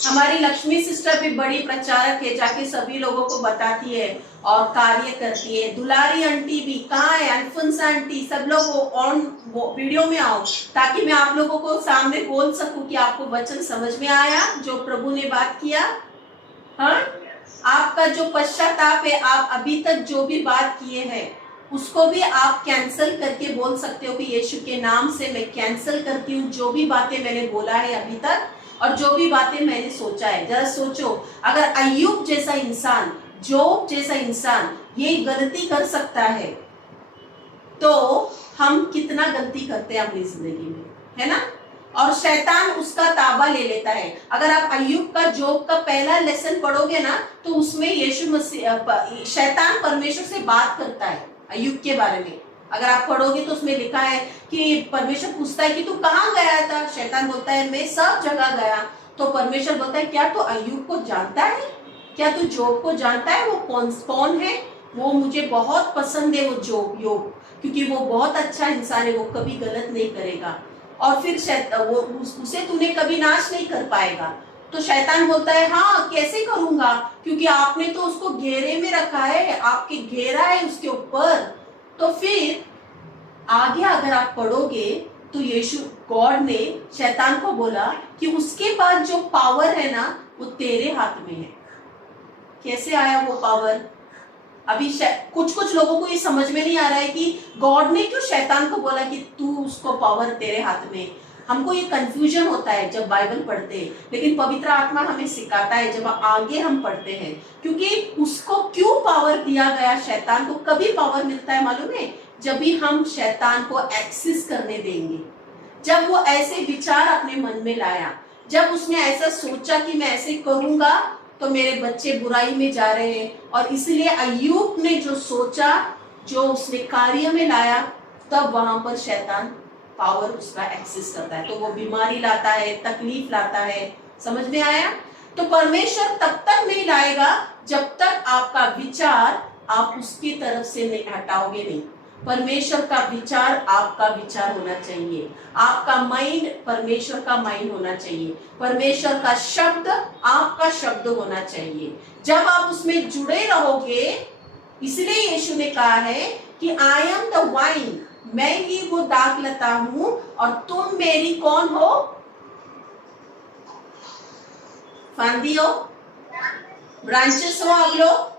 हमारी लक्ष्मी सिस्टर भी बड़ी प्रचारक है, जाके सभी लोगों को बताती है और कार्य करती है। दुलारी आंटी भी कहाँ है? अल्फोंसा आंटी, सब लोग ऑन वीडियो में आओ ताकि मैं आप लोगों को सामने बोल सकूं कि आपको वचन समझ में आया जो प्रभु ने बात किया। हाँ, आपका जो पश्चाताप है, आप अभी तक जो भी बात किए हैं उसको भी आप कैंसिल करके बोल सकते हो कि यीशु के नाम से मैं कैंसिल करती हूँ जो भी बातें मैंने बोला है अभी तक और जो भी बातें मैंने सोचा है। जरा सोचो, अगर अय्यूब जैसा इंसान, जोब जैसा इंसान ये गलती कर सकता है तो हम कितना गलती करते हैं अपनी जिंदगी में, है ना? और शैतान उसका ताबा ले लेता है। अगर आप अय्यूब का, जोब का पहला लेसन पढ़ोगे ना तो उसमें यीशु मसीह, शैतान परमेश्वर से बात करता है अय्यूब के बारे में। अगर आप पढ़ोगे तो उसमें लिखा है कि परमेश्वर पूछता है कि तू कहाँ गया था? शैतान बोलता है मैं सब जगह गया। तो परमेश्वर बोलता है क्या तू अय्यूब को जानता है? क्या तू जोब को जानता है? वो कौन है? वो मुझे बहुत पसंद है, वो योग, क्योंकि वो बहुत अच्छा इंसान है, वो कभी गलत नहीं करेगा और फिर वो उसे तूने कभी नाश नहीं कर पाएगा। तो शैतान बोलता है हाँ कैसे करूंगा, क्योंकि आपने तो उसको घेरे में रखा है, आपके घेरा है उसके ऊपर। तो फिर आगे अगर आप पढ़ोगे तो यीशु गॉड ने शैतान को बोला कि उसके पास जो पावर है ना वो तेरे हाथ में है। कैसे आया वो पावर? अभी कुछ लोगों को ये समझ में नहीं आ रहा है कि गॉड ने क्यों शैतान को बोला कि तू उसको पावर तेरे हाथ में। हमको ये कंफ्यूजन होता है जब बाइबल पढ़ते हैं, लेकिन पवित्र आत्मा हमें सिखाता है जब आगे हम पढ़ते हैं, क्योंकि उसको क्यों पावर दिया गया। शैतान को कभी पावर मिलता है मालूम है? जब भी हम शैतान को एक्सेस करने देंगे, जब वो ऐसे विचार अपने मन में लाया, जब उसने ऐसा सोचा कि मैं ऐसे करूंगा तो मेरे बच्चे बुराई में जा रहे हैं, और इसलिए अय्यूब ने जो सोचा, जो उसने कार्य में लाया, तब वहां पर शैतान पावर उसका एक्सेस करता है। तो वो बीमारी लाता है, तकलीफ लाता है। समझ में आया? तो परमेश्वर तब तक नहीं लाएगा जब तक आपका विचार आप उसकी तरफ से नहीं हटाओगे नहीं। परमेश्वर का विचार आपका विचार होना चाहिए, आपका माइंड परमेश्वर का माइंड होना चाहिए, परमेश्वर का शब्द आपका शब्द होना चाहिए। जब आप उसमें जुड़े रहोगे, इसलिए यीशु ने कहा है कि आई एम द वाइन, मैं ही वो दाखलता हूं और तुम मेरी कौन हो? फांदी हो, ब्रांचेस हो आप लोग,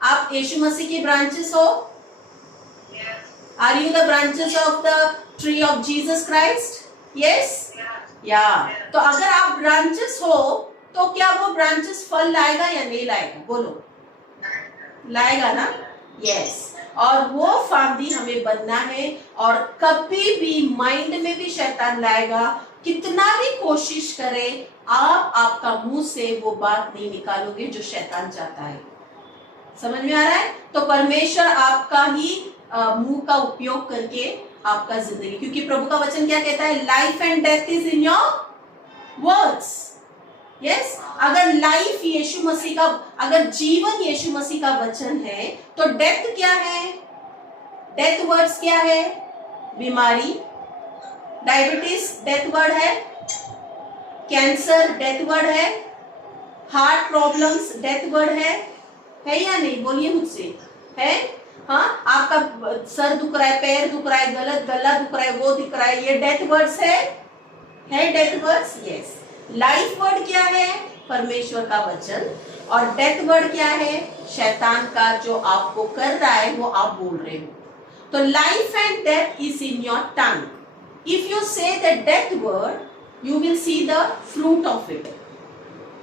आप यीशु मसीह की ब्रांचेस हो। Are you the branches of the tree of Jesus Christ? Yes? Yeah. तो अगर आप ब्रांचेस हो तो क्या वो ब्रांचेस फल लाएगा या नहीं लाएगा? बोलो, लाएगा ना? Yes. और वो फांदी हमें बनना है, और कभी भी माइंड में भी शैतान लाएगा, कितना भी कोशिश करे, आप आपका मुंह से वो बात नहीं निकालोगे जो शैतान चाहता है। समझ में आ रहा है? तो परमेश्वर आपका ही मुंह का उपयोग करके आपका जिंदगी, क्योंकि प्रभु का वचन क्या कहता है? Life and death is in your words. Yes, अगर लाइफ यीशु मसीह का, अगर जीवन यीशु मसीह का वचन है, तो डेथ क्या है? डेथ वर्ड्स क्या है? बीमारी, डायबिटीज डेथ वर्ड है, कैंसर डेथ वर्ड है, हार्ट प्रॉब्लम्स डेथ वर्ड है या नहीं? बोलिए मुझसे, है? हाँ, आपका सर दुख रहा है, पैर दुख रहा है, गला दुख रहा है, वो दिख रहा है, ये डेथ वर्ड्स है death words. Yes, life word क्या है? परमेश्वर का वचन। और डेथ वर्ड क्या है? शैतान का जो आपको कर रहा है वो आप बोल रहे हो। तो life and death is in your tongue. If you say the death word, you will see the fruit of it,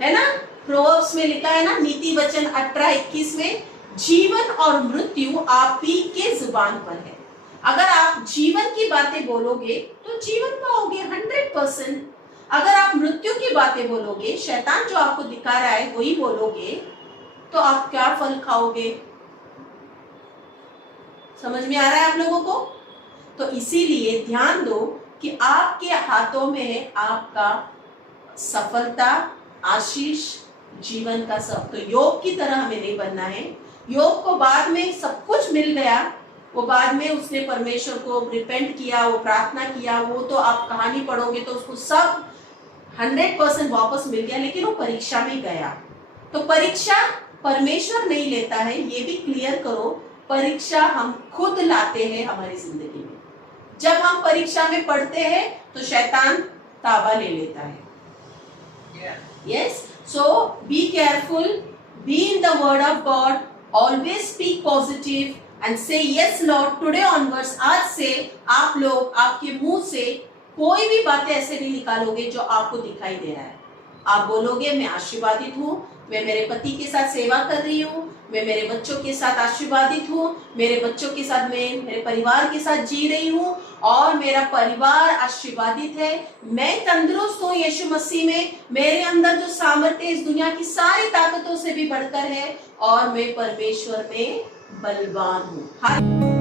है ना? प्रोवर्ब्स में लिखा है ना, नीति वचन 18:21 में, जीवन और मृत्यु आप ही के जुबान पर है। अगर आप जीवन की बातें बोलोगे तो जीवन पाओगे 100%। अगर आप मृत्यु की बातें बोलोगे, शैतान जो आपको दिखा रहा है वही बोलोगे, तो आप क्या फल खाओगे? समझ में आ रहा है आप लोगों को? तो इसीलिए ध्यान दो कि आपके हाथों में है आपका सफलता, आशीष, जीवन का सब। तो योग की तरह हमें नहीं बनना है। योग को बाद में सब कुछ मिल गया, वो बाद में उसने परमेश्वर को रिपेंट किया, वो प्रार्थना किया, वो तो आप कहानी पढ़ोगे तो उसको सब 100% वापस मिल गया, लेकिन वो परीक्षा में गया। तो परीक्षा परमेश्वर नहीं लेता है, ये भी क्लियर करो। परीक्षा हम खुद लाते हैं हमारी जिंदगी में। जब हम परीक्षा में पढ़ते हैं तो शैतान ताबा ले लेता है। Yes, so be careful, be in the word of God, always speak positive and say yes Lord today onwards। आज से आप लोग आपके मुंह से कोई भी बातें ऐसे नहीं निकालोगे जो आपको दिखाई दे रहा है। आप बोलोगे मैं आशीर्वादित हूँ, मैं मेरे पति के साथ सेवा कर रही हूँ, मैं मेरे बच्चों के साथ आशीर्वादित हूँ, मेरे बच्चों के साथ मैं मेरे परिवार के साथ जी रही हूँ और मेरा परिवार आशीर्वादित है। मैं तंदुरुस्त हूँ यीशु मसीह में, मेरे अंदर जो सामर्थ्य इस दुनिया की सारी ताकतों से भी बढ़कर है और मैं परमेश्वर में बलवान हूँ।